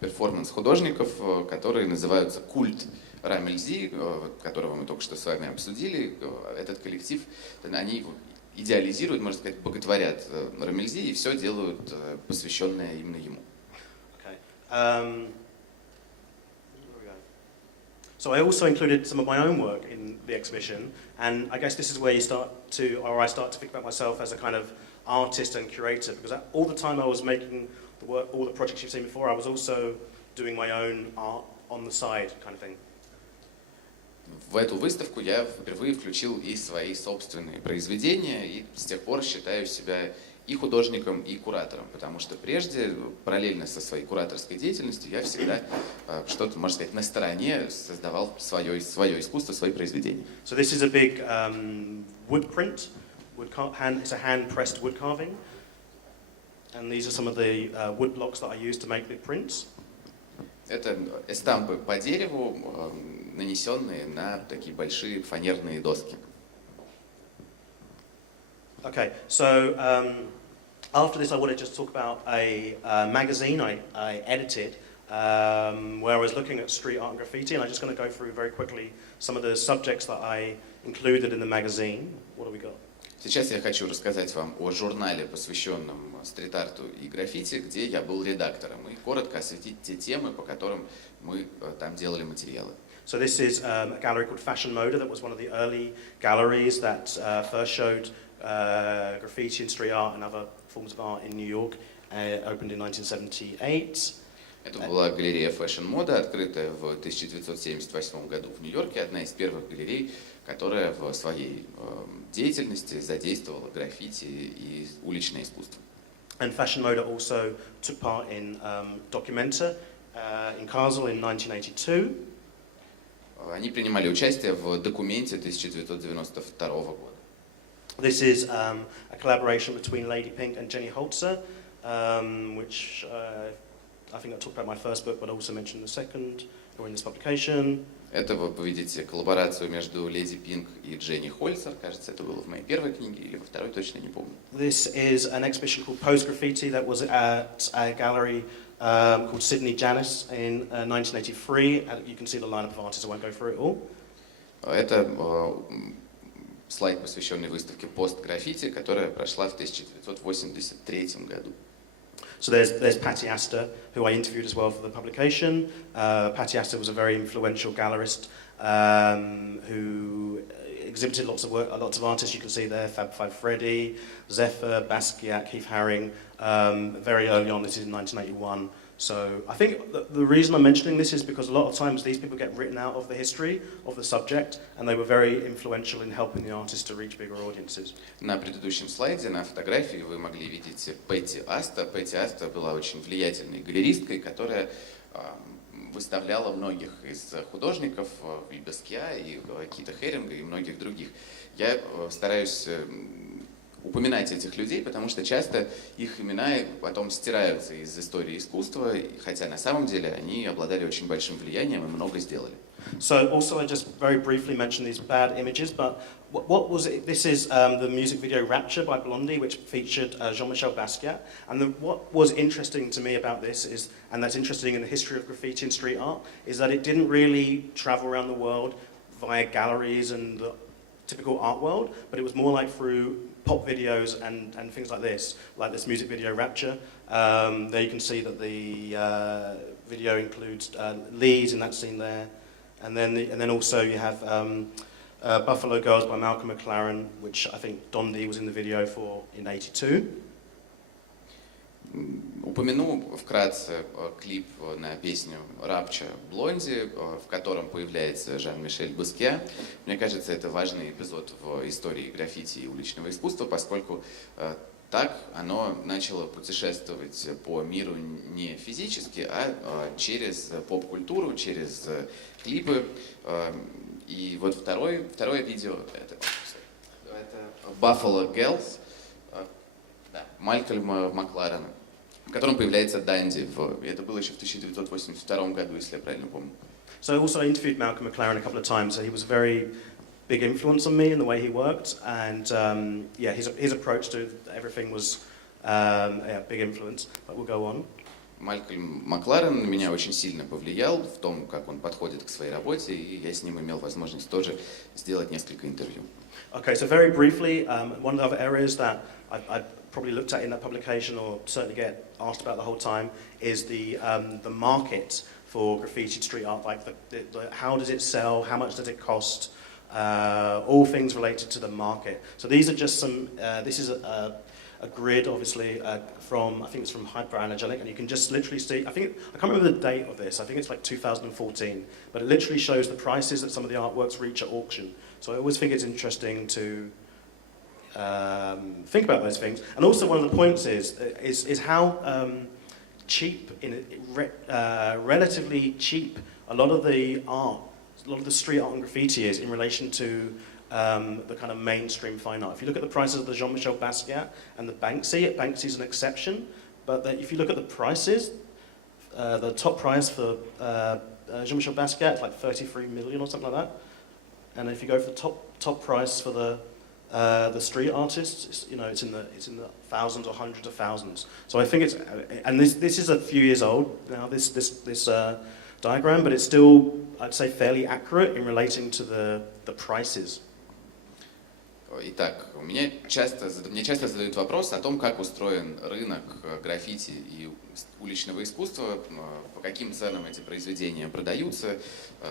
перформанс-художников, которые называются «Культ Рамиль Зи», которого мы только что с вами обсудили. Этот коллектив, они идеализируют, можно сказать, боготворят Рамиль Зи и все делают посвященное именно ему. Okay. So I also included some of my own work in the exhibition, and I guess this is where I start to think about myself as a kind of artist and curator, because all the time I was making the work, all the projects you've seen before, I was also doing my own art on the side, kind of thing. В эту выставку я впервые включил и свои собственные произведения, и с тех пор считаю себя и художником, и куратором, потому что прежде, параллельно со своей кураторской деятельностью, я всегда что-то, можно сказать, на стороне создавал свое искусство, свои произведения. So this is a big wood print. It's a hand-pressed wood carving, and these are some of the wood blocks that I used to make the prints. Это эстампы по дереву, нанесенные на такие большие фанерные доски. Okay, so after this I want to just talk about a magazine I edited where I was looking at street art and graffiti, and I'm just going to go through very quickly some of the subjects that I included in the magazine. What have we got? Сейчас я хочу рассказать вам о журнале, посвященном стрит-арту и граффити, где я был редактором, и коротко осветить те темы, по которым мы там делали материалы. So this is a gallery called Fashion Moda that was one of the early galleries that first showed graffiti and street art and other forms of art in New York, opened in 1978. Это была галерея Fashion Moda, открытая в 1978 году в Нью-Йорке, одна из первых галерей, которая в своей деятельности задействовала граффити и уличное искусство. And Fashion Moda also took part in Documenta in Kassel in 1982. Они принимали участие в документе 1992 года. This is a collaboration between Lady Pink and Jenny Holzer. which I think I talked about my first book, but I also mentioned the second, or in this publication. Это вы видите коллаборацию между Леди Пинк и Дженни Хольцер. Кажется, это было в моей первой книге или во второй, точно не помню. This is an exhibition called Post Graffiti that was at a gallery called Sydney Janis in 1983. You can see the lineup of artists. I won't go through it all. Это слайд, посвященный выставке пост-граффити, которая прошла в 1983 году. So there's Patty Astor, who I interviewed as well for the publication. Patty Astor was a very influential gallerist who exhibited lots of work, lots of artists you can see there, Fab Five Freddy, Zephyr, Basquiat, Keith Haring, very early on. This is in 1981. So I think the reason I'm mentioning this is because a lot of times these people get written out of the history of the subject, and they were very influential in helping the artists to reach bigger audiences. На предыдущем слайде, на фотографии, вы могли видеть Пэтти Аста. Пэтти Аста была очень влиятельной галеристкой, которая выставляла многих из художников, и Баскиа, и Кита Херинга, и многих других. Я стараюсь упоминать этих людей, потому что часто их имена потом стираются из истории искусства, хотя на самом деле они обладали очень большим влиянием и много сделали. So also I just very briefly mentioned these bad images, but what was it? This is the music video Rapture by Blondie, which featured Jean-Michel Basquiat. And what was interesting to me about this is, and that's interesting in the history of graffiti and street art, is that it didn't really travel around the world via galleries and the typical art world, but it was more like through pop videos and things like this music video Rapture. There you can see that the video includes Lee's in that scene there. And then also you have Buffalo Girls by Malcolm McLaren, which I think Don D was in the video for in '82. Упомяну вкратце клип на песню «Rapture» Блонди, в котором появляется Жан-Мишель Баскиа. Мне кажется, это важный эпизод в истории граффити и уличного искусства, поскольку так оно начало путешествовать по миру не физически, а через поп-культуру, через клипы. И вот второе видео это Buffalo Girls Малькольма Макларена, в котором появляется Данди. Это было еще в 1982 году, если я правильно помню. So I also interviewed Malcolm McLaren a couple of times. So he was a very big influence on me in the way he worked, and his approach to everything was big influence. But we'll go on. Малькольм Макларен на меня очень сильно повлиял в том, как он подходит к своей работе, и я с ним имел возможность тоже сделать несколько интервью. Okay, so very briefly, one of the other areas that I probably looked at in that publication, or certainly get asked about the whole time, is the market for graffiti and street art. Like how does it sell? How much does it cost? All things related to the market. So these are just some. This is a grid, obviously, from, I think it's from Hyperallergenic, and you can just literally see, I can't remember the date of this, I think it's like 2014, but it literally shows the prices that some of the artworks reach at auction. So I always think it's interesting to think about those things. And also one of the points is how cheap, relatively cheap, a lot of the street art and graffiti is in relation to the kind of mainstream fine art. If you look at the prices of the Jean-Michel Basquiat and the Banksy's an exception, but if you look at the prices, the top price for Jean-Michel Basquiat is like 33 million or something like that. And if you go for the top price for the street artists, it's in the thousands or hundreds of thousands. So I think this is a few years old now, this diagram, but it's still, I'd say, fairly accurate in relating to the prices. Итак, мне часто задают вопрос о том, как устроен рынок граффити и уличного искусства, по каким ценам эти произведения продаются,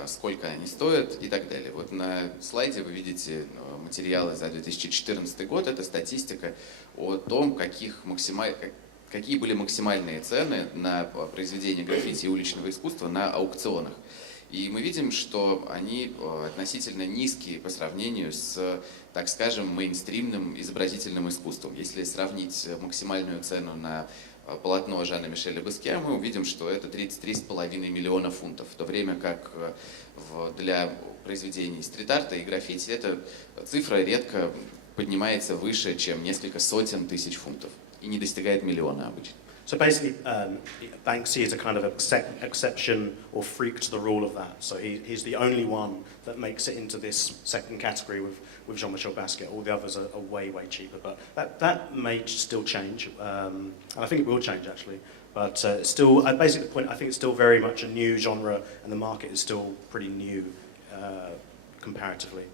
сколько они стоят и так далее. Вот на слайде вы видите материалы за 2014 год. Это статистика о том, какие были максимальные цены на произведения граффити и уличного искусства на аукционах. И мы видим, что они относительно низкие по сравнению с, так скажем, мейнстримным изобразительным искусством. Если сравнить максимальную цену на полотно Жана-Мишеля Баскиа, мы увидим, что это 33,5 миллиона фунтов, в то время как для произведений стрит-арта и граффити эта цифра редко поднимается выше, чем несколько сотен тысяч фунтов и не достигает миллиона обычно. So basically, Banksy is a kind of exception or freak to the rule of that. So he's the only one that makes it into this second category with Jean-Michel Basquiat. All the others are way, way cheaper. But that may still change. And I think it will change, actually. But still, basically the point, I think it's still very much a new genre, and the market is still pretty new comparatively.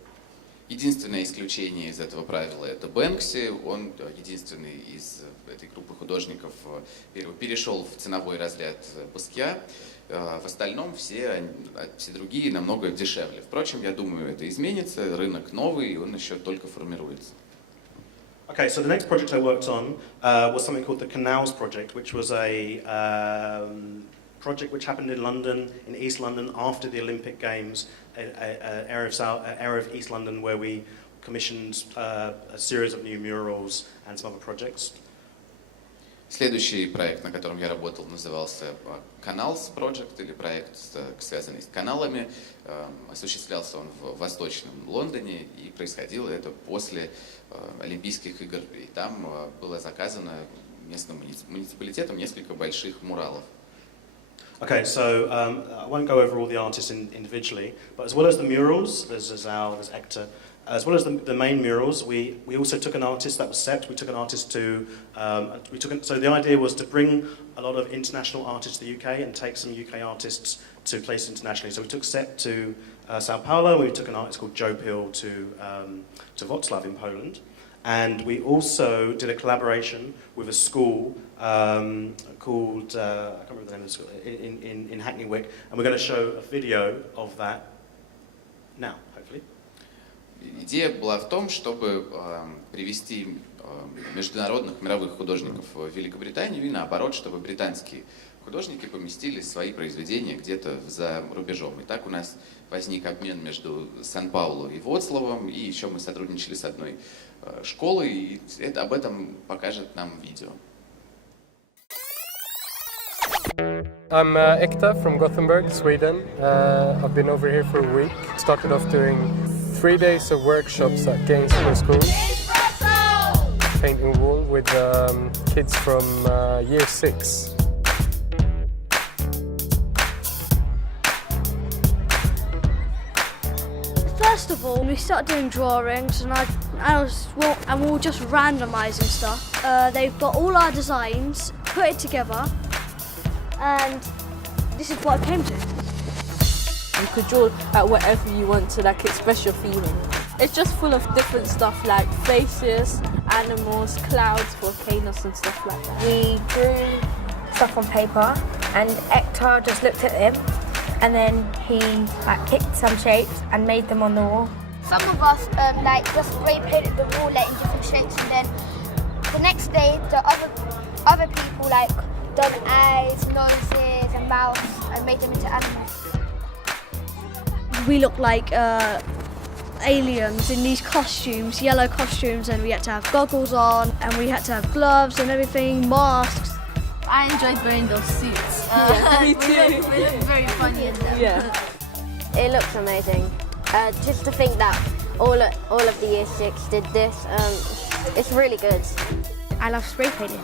Единственное исключение из этого правила — это Бэнкси. Он единственный из этой группы художников перешел в ценовой разряд Баскиа. В остальном все другие намного дешевле. Впрочем, я думаю, это изменится. Рынок новый, и он еще только формируется. Okay, so the next project I worked on was something called the Canals Project, which was a project which happened in London, in East London, after the Olympic Games, an area of East London where we commissioned a series of new murals and some other projects. Следующий проект, на котором я работал, назывался Canals Project, или проект, связанный с каналами. Осуществлялся он в Восточном Лондоне, и происходило это после Олимпийских игр. И там было заказано местным муниципалитетом несколько больших муралов. Okay, so I won't go over all the artists individually, but as well as the murals, there's Al, there's Hector, as well as the main murals, we also took an artist, that was Sept. We took an artist to, so the idea was to bring a lot of international artists to the UK and take some UK artists to places internationally. So we took Sept to Sao Paulo, we took an artist called Joe Peel to Wrocław in Poland. And we also did a collaboration with a school called, I can't remember the name of the school, in Hackney Wick, and we're going to show a video of that now, hopefully. Идея была в том, чтобы привести международных мировых художников в Великобританию и наоборот, чтобы британские художники поместили свои произведения где-то за рубежом. И так у нас возник обмен между Сан-Паулу и Вроцлавом, и еще мы сотрудничали с одной школой, и об этом покажет нам видео. I'm Ekta from Gothenburg, Sweden. I've been over here for a week. Started off doing 3 days of workshops at Gainsborough School, painting wool with kids from year 6. First of all, we started doing drawings, and we were just randomising stuff. They've got all our designs, put it together, and this is what it came to. You could draw whatever you want to express your feeling. It's just full of different stuff like faces, animals, clouds, volcanoes and stuff like that. We drew stuff on paper and Hector just looked at them and then he picked some shapes and made them on the wall. Some of us just spray painted the wall in different shapes, and then the next day the other people done eyes, noses and mouths and made them into animals. We looked like aliens in these costumes, yellow costumes, and we had to have goggles on, and we had to have gloves and everything, masks. I enjoyed wearing those suits. Me too. We look very funny in them. Yeah. It looks amazing. Just to think that all of the year 6 did this, it's really good. I love spray painting.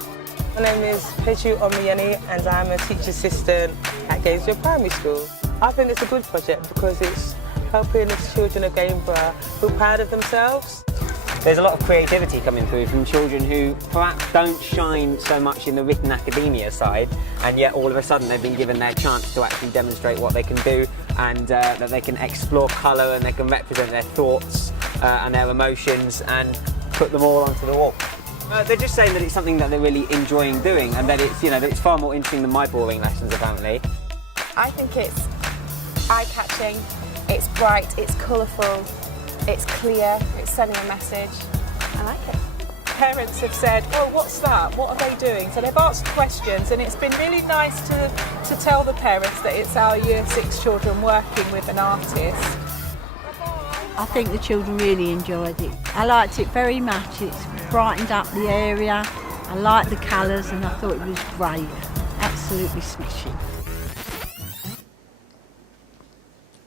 My name is Peju Omiyeni and I'm a teacher assistant at Gainsborough Primary School. I think it's a good project because it's helping the children of Gainsborough feel proud of themselves. There's a lot of creativity coming through from children who perhaps don't shine so much in the written academia side, and yet all of a sudden they've been given their chance to actually demonstrate what they can do, and that they can explore colour and they can represent their thoughts and their emotions and put them all onto the wall. They're just saying that it's something that they're really enjoying doing, and that it's, that it's far more interesting than my boring lessons apparently. I think it's eye-catching, it's bright, it's colourful, it's clear, it's sending a message. I like it. Parents have said, oh, what's that? What are they doing? So they've asked questions, and it's been really nice to tell the parents that it's our year 6 children working with an artist. I think the children really enjoyed it. I liked it very much. It's brightened up the area. I liked the colours and I thought it was great. Absolutely smashing.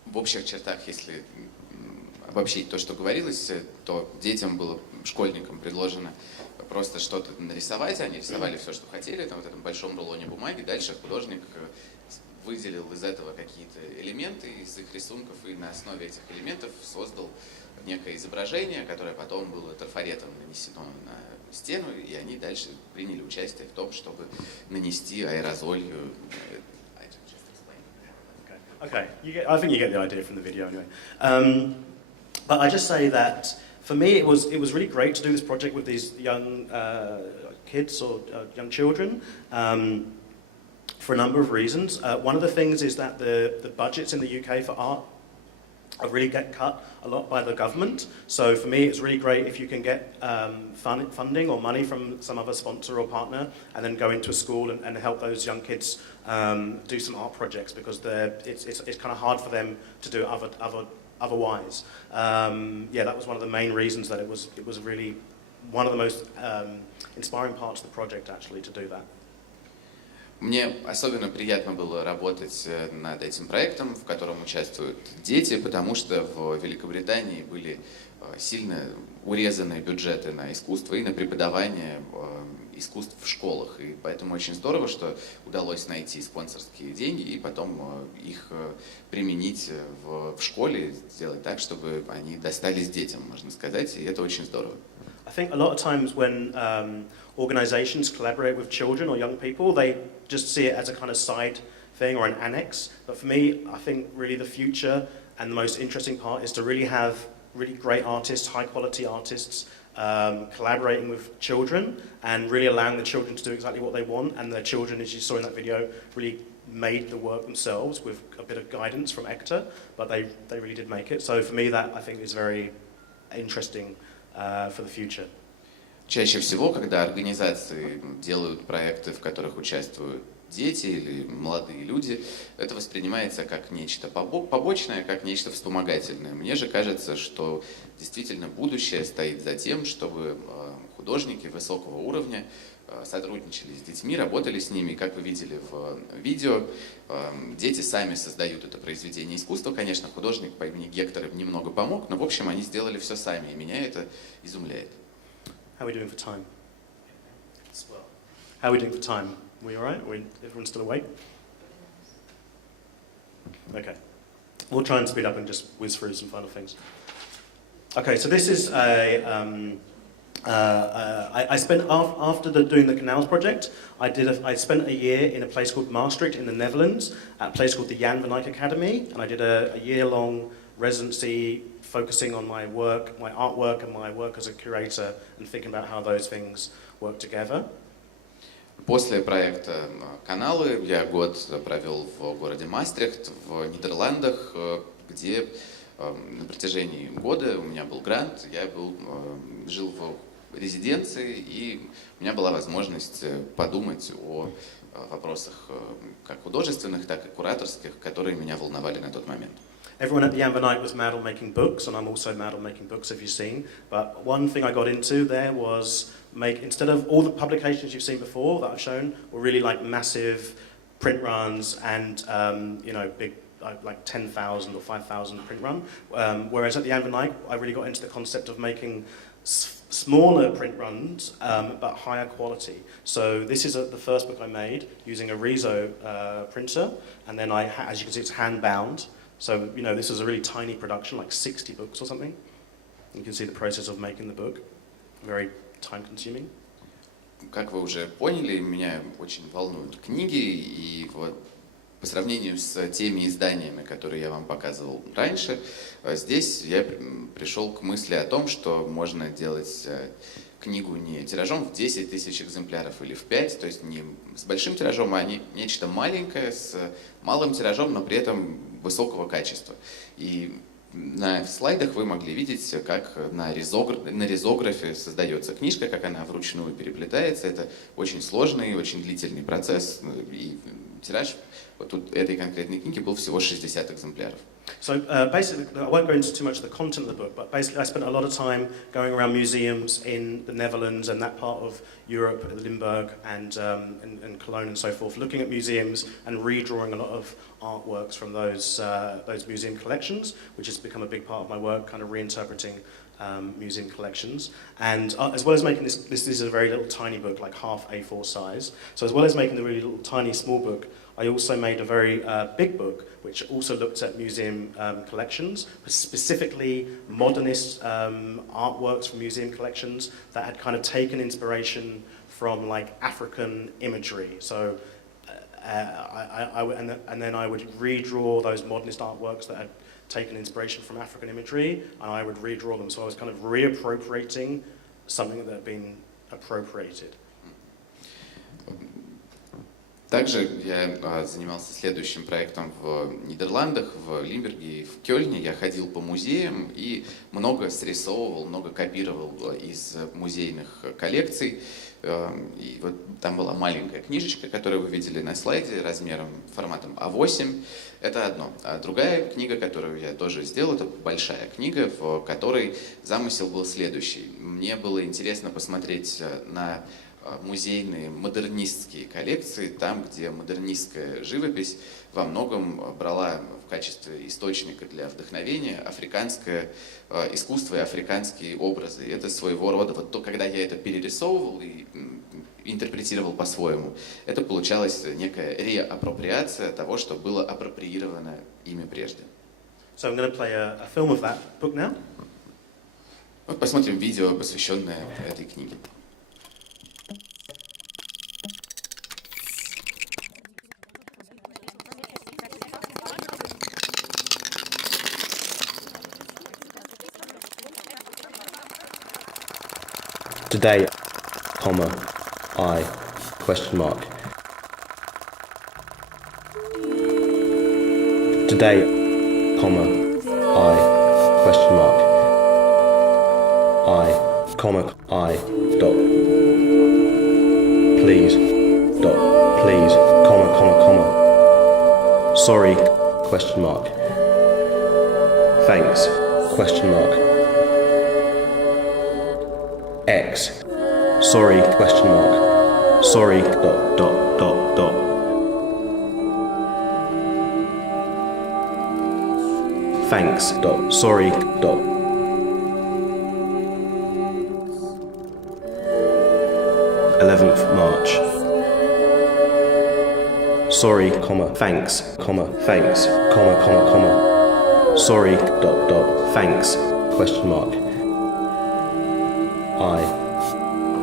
В общих чертах, если обобщить то, что говорилось, то детям было, школьникам предложено просто что-то нарисовать, они рисовали все, что хотели, там, в этом большом рулоне бумаги, дальше художник выделил из этого какие-то элементы из их рисунков и на основе этих элементов создал некое изображение, которое потом было трафаретом нанесено на стену, и они дальше приняли участие в том, чтобы нанести аэрозоль. Okay. I think you get the idea from the video anyway. But I just say that for me it was really great to do this project with these young kids or young children for a number of reasons. One of the things is that the budgets in the UK for art really get cut a lot by the government. So for me it's really great if you can get funding or money from some other sponsor or partner and then go into a school and help those young kids do some art projects, because it's kind of hard for them to do otherwise. Yeah, that was one of the main reasons that it was really one of the most inspiring parts of the project actually to do that. Мне особенно приятно было работать над этим проектом, в котором участвуют дети, потому что в Великобритании были сильно урезанные бюджеты на искусство и на преподавание искусств в школах. И поэтому очень здорово, что удалось найти спонсорские деньги и потом их применить в школе, сделать так, чтобы они достались детям, можно сказать, и это очень здорово. I think a lot of times when organizations collaborate with children or young people, they just see it as a kind of side thing or an annex. But for me, I think really the future and the most interesting part is to really have really great artists, high quality artists, collaborating with children and really allowing the children to do exactly what they want. And the children, as you saw in that video, really made the work themselves with a bit of guidance from Hector, but they really did make it. So for me, that I think is very interesting for the future. Чаще всего, когда организации делают проекты, в которых участвуют дети или молодые люди, это воспринимается как нечто побочное, как нечто вспомогательное. Мне же кажется, что действительно будущее стоит за тем, чтобы художники высокого уровня сотрудничали с детьми, работали с ними. Как вы видели в видео, дети сами создают это произведение искусства. Конечно, художник по имени Гектор им немного помог, но в общем они сделали все сами, и меня это изумляет. How are we doing for time? How are we doing for time? Are we all right? Everyone still awake? Okay. We'll try and speed up and just whiz through some final things. Okay, so this is I spent after doing the canals project, I spent a year in a place called Maastricht in the Netherlands, at a place called the Jan van Eyck Academy, and I did a year-long residency focusing on my work, my artwork, and my work as a curator, and thinking about how those things work together. После проекта «Каналы» я год провел в городе Мастрихт в Нидерландах, где на протяжении года у меня был грант, я жил в резиденции, и у меня была возможность подумать о вопросах как художественных, так и кураторских, которые меня волновали на тот момент. Everyone at the Jan van Eyck was mad on making books, and I'm also mad on making books, if you've seen. But one thing I got into there was instead of all the publications you've seen before that I've shown were really like massive print runs and big like 10,000 or 5,000 print run. Whereas at the Jan van Eyck, I really got into the concept of making smaller print runs, but higher quality. So this is the first book I made using a Riso printer, and then as you can see, it's hand bound. So, this is a really tiny production, like 60 books or something. You can see the process of making the book. Very time-consuming. Как вы уже поняли, меня очень волнуют книги, и вот по сравнению с теми изданиями, которые я вам показывал раньше, здесь я пришел к мысли о том, что можно делать книгу не тиражом в 10 тысяч экземпляров или в 5, то есть не с большим тиражом, а нечто маленькое, с малым тиражом, но при этом высокого качества. И на слайдах вы могли видеть, как на ризографе создается книжка, как она вручную переплетается. Это очень сложный и очень длительный процесс. И тираж вот тут этой конкретной книги был всего 60 экземпляров. So basically, I won't go into too much of the content of the book, but basically I spent a lot of time going around museums in the Netherlands and that part of Europe, Limburg and Cologne and so forth, looking at museums and redrawing a lot of artworks from those museum collections, which has become a big part of my work, kind of reinterpreting museum collections. And as well as making this is a very little tiny book, like half A4 size. So as well as making the really little tiny small book, I also made a very big book, which also looked at museum collections, specifically modernist artworks from museum collections that had kind of taken inspiration from like African imagery. So, and then I would redraw those modernist artworks that had taken inspiration from African imagery, and I would redraw them. So I was kind of reappropriating something that had been appropriated. Также я занимался следующим проектом в Нидерландах, в Лимберге и в Кёльне. Я ходил по музеям и много срисовывал, много копировал из музейных коллекций. И вот там была маленькая книжечка, которую вы видели на слайде, размером, форматом А8. Это одно. А другая книга, которую я тоже сделал, это большая книга, в которой замысел был следующий. Мне было интересно посмотреть на музейные модернистские коллекции, там, где модернистская живопись во многом брала в качестве источника для вдохновения африканское искусство и африканские образы. И это своего рода, вот то, когда я это перерисовывал и интерпретировал по-своему, это получалась некая реапроприация того, что было апроприировано ими прежде. So I'm going to play a film of that book now. Вот посмотрим видео, посвященное этой книге. Today, comma, I, question mark. Today, comma, I, question mark. I, comma, I, dot. Please, dot, please, comma, comma, comma. Sorry, question mark. Thanks, question mark. X, sorry, question mark. Sorry, dot, dot, dot, dot. Thanks, dot, sorry, dot. March. Sorry, comma, thanks, comma, thanks, comma, comma, comma. Sorry, dot, dot, thanks, question mark.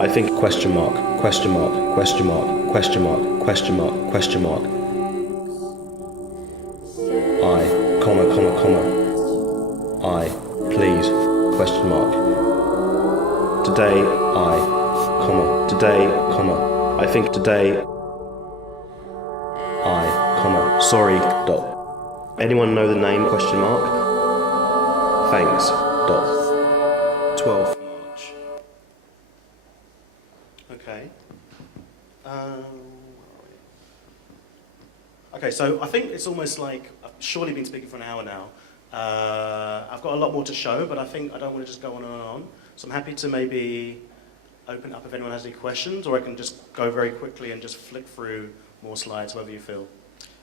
I think question mark, question mark, question mark, question mark, question mark, question mark. I, comma, comma, comma. I, please, question mark. Today, I, comma, today, comma. I think today, I, comma, sorry, dot. Anyone know the name, question mark? Thanks, dot. 12. Okay. Okay, so I think it's almost like I've surely been speaking for an hour now. I've got a lot more to show, but I think I don't want to just go on and on. So I'm happy to maybe open up if anyone has any questions, or I can just go very quickly and just flick through more slides, whatever you feel.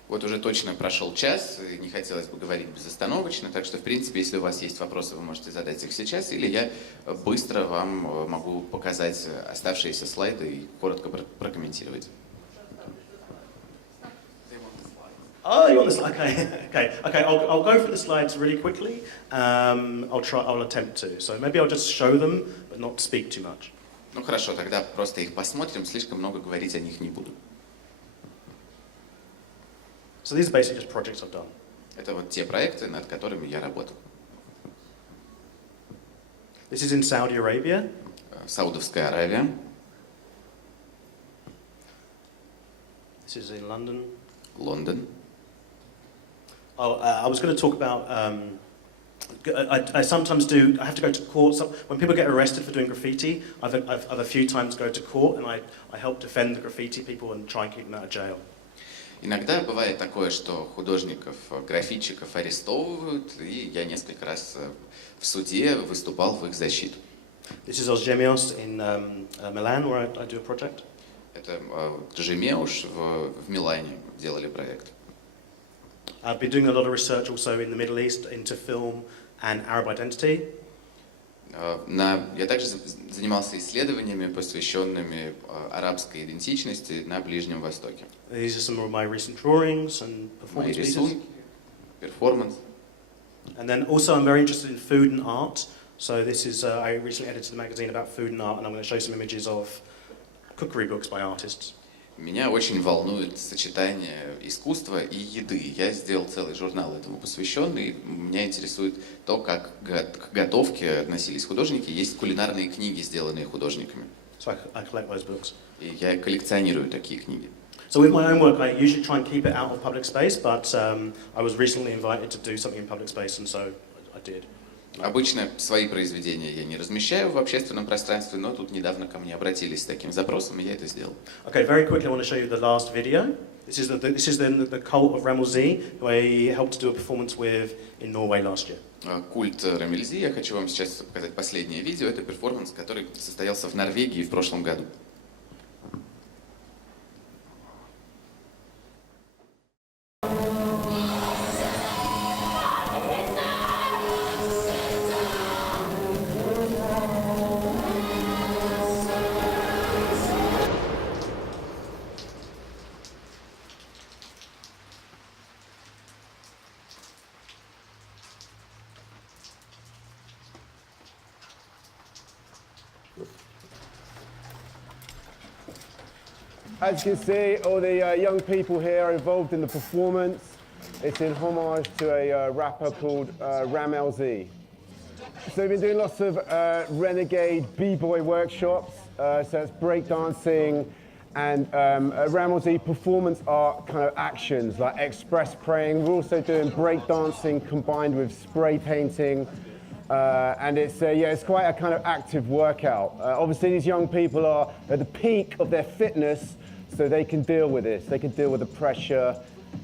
Вот уже точно прошел час, и не хотелось бы говорить безостановочно, так что, в принципе, если у вас есть вопросы, вы можете задать их сейчас, или я быстро вам могу показать оставшиеся слайды и коротко прокомментировать. Oh, you want the slide? Okay. I'll go through the slides really quickly. I'll attempt to. So maybe I'll just show them, but not speak too much. Ну хорошо, тогда просто их посмотрим, слишком много говорить о них не буду. So these are basically just projects I've done. Это вот те проекты, над которыми я работал. This is in Saudi Arabia. Саудовская Аравия. This is in London. Лондон. Oh, I was going to talk about. I sometimes do. I have to go to court. When people get arrested for doing graffiti, I've a few times go to court and I help defend the graffiti people and try and keep them out of jail. Иногда бывает такое, что художников, графитчиков арестовывают, и я несколько раз в суде выступал в их защиту. This is Ozgemios in Milan, where I do a project. Это Жемеуш в Милане делали проект. I've been doing a lot of research also in the Middle East into film and Arab identity. Я также занимался исследованиями, посвященными арабской идентичности на Ближнем Востоке. These are some of my recent drawings and Мои performance pieces. рисунки, перформанс. And then also I'm very interested in food and art. So this is, I recently edited a magazine about food and art, and I'm going to show some images of cookery books by artists. Меня очень волнует сочетание искусства и еды. Я сделал целый журнал этому посвященный. Меня интересует то, как к готовке относились художники. Есть кулинарные книги, сделанные художниками. So I collect those books. И я коллекционирую такие книги. So with my own work, I usually try and keep it out of public space, but I was recently invited to do something in public space, and so I did. Обычно свои произведения я не размещаю в общественном пространстве, но тут недавно ко мне обратились с таким запросом, и я это сделал. Okay, very quickly I want to show you the last video. This is the cult of Ramilzi, who I helped to do a performance with in Norway last year. Культ Рамильзи. Я хочу вам сейчас показать последнее видео. Это перформанс, который состоялся в Норвегии в прошлом году. As you can see, all the young people here are involved in the performance. It's in homage to a rapper called Ramilzi. So we've been doing lots of renegade b-boy workshops. So it's breakdancing and Ramilzi performance art kind of actions like express praying. We're also doing breakdancing combined with spray painting. And it's quite a kind of active workout. Obviously these young people are at the peak of their fitness, so they can deal with this. They can deal with the pressure.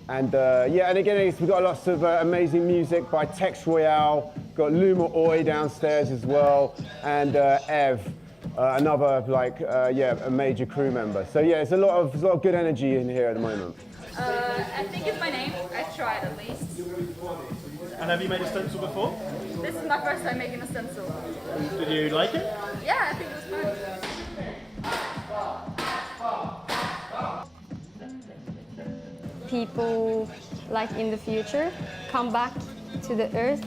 And and again, we've got lots of amazing music by Tex Royale. Got Luma Oi downstairs as well, and Ev, another a major crew member. So yeah, there's a lot of good energy in here at the moment. I think it's my name. I've tried at least. And have you made a stencil before? This is my first time making a stencil. Did you like it? Yeah, I think it was fun. People, like in the future, come back to the earth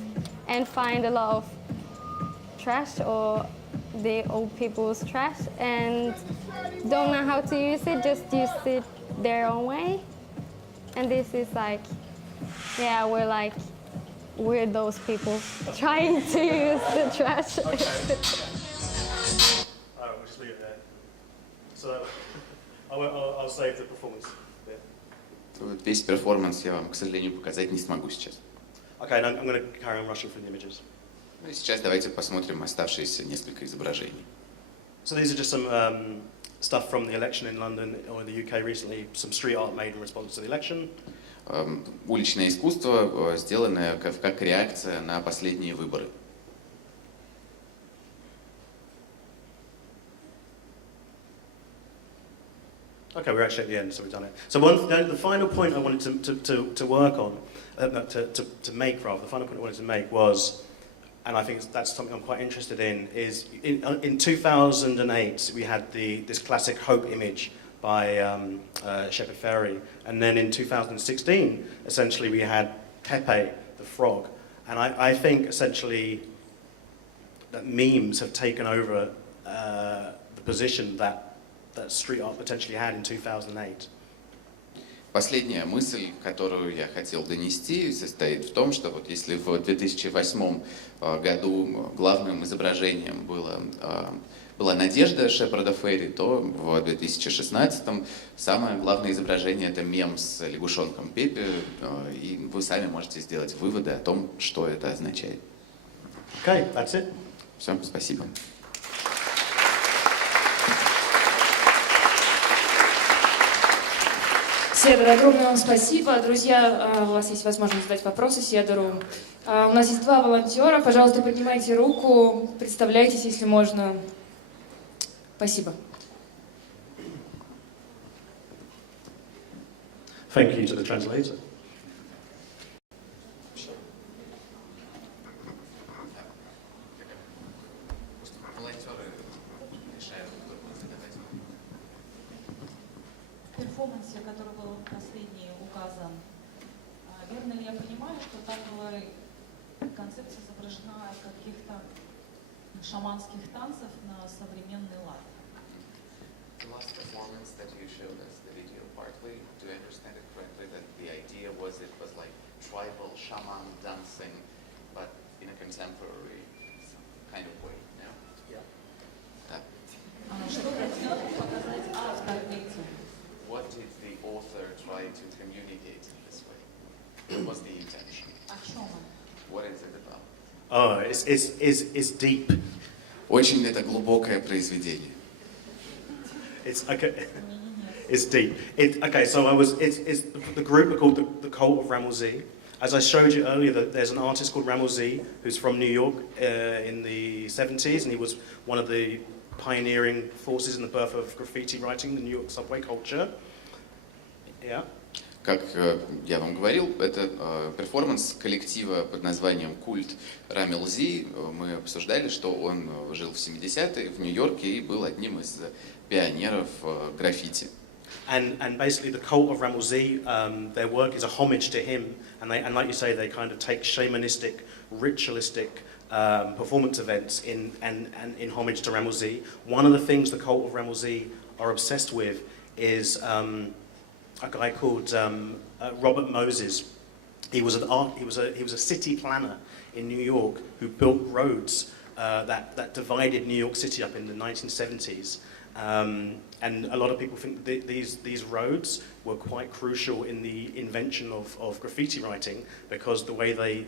and find a lot of trash or the old people's trash and don't know how to use it, just use it their own way. And this is we're those people trying to use the trash. Okay. Alright, we'll just leave it there. So I'll save the performance bit. Весь перформанс я вам, к сожалению, показать не смогу сейчас. Okay, and I'm going to carry on rushing through the images. Сейчас давайте посмотрим оставшиеся несколько изображений. So these are just some stuff from the election in London or in the UK recently, some street art made in response to the election. Уличное искусство, сделанное как реакция на последние выборы. Okay, we're actually at the end, so we've done it. So the final point I wanted to work on, to make rather, the final point I wanted to make was, and I think that's something I'm quite interested in, is in 2008 we had this classic Hope image by Shepard Fairey, and then in 2016 essentially we had Pepe the frog, and I think essentially that memes have taken over the position that street art potentially had in 2008. Последняя мысль, которую я хотел донести, состоит в том, что вот если в 2008 году главным изображением была надежда Шепарда Ферри, то в 2016 самое главное изображение — это мем с лягушонком Пепе, и вы сами можете сделать выводы о том, что это означает. Okay, that's it. Все, спасибо. Седар, огромное вам спасибо. Друзья, у вас есть возможность задать вопросы Седару. У нас есть два волонтера. Пожалуйста, поднимайте руку, представляйтесь, если можно. Спасибо. Thank you to the translator. Перформансе, который был последний указан, верно ли я понимаю, что там была концепция изображена каких-то шаманских танцев на современный лад? The last performance that you showed us, the video partly, do I understand it correctly that the idea was it was like tribal shaman dancing, but in a contemporary kind of way, no? Yeah. Что хотел показать автор этим? What did the author try to communicate in this way? What was the intention? О чем он? What is it about? Oh, it's deep. Очень это глубокое произведение. It's okay. It's deep. It's the group are called the Cult of Ramelzy. As I showed you earlier, there's an artist called Ramelzy who's from New York in the 70s, and he was one of the pioneering forces in the birth of graffiti writing, the New York subway culture. Yeah. Как я вам говорил, это перформанс коллектива под названием «Культ Рамелзи». Мы обсуждали, что он жил в 70-е в Нью-Йорке и был одним из пионеров граффити. And basically the Cult of Ramelzy, their work is a homage to him, and like you say, they kind of take shamanistic, ritualistic performance events in homage to Ramelzy. One of the things the Cult of Ramelzy are obsessed with is a guy called Robert Moses. He was a city planner in New York who built roads that divided New York City up in the 1970s. And a lot of people think that these roads were quite crucial in the invention of graffiti writing, because the way they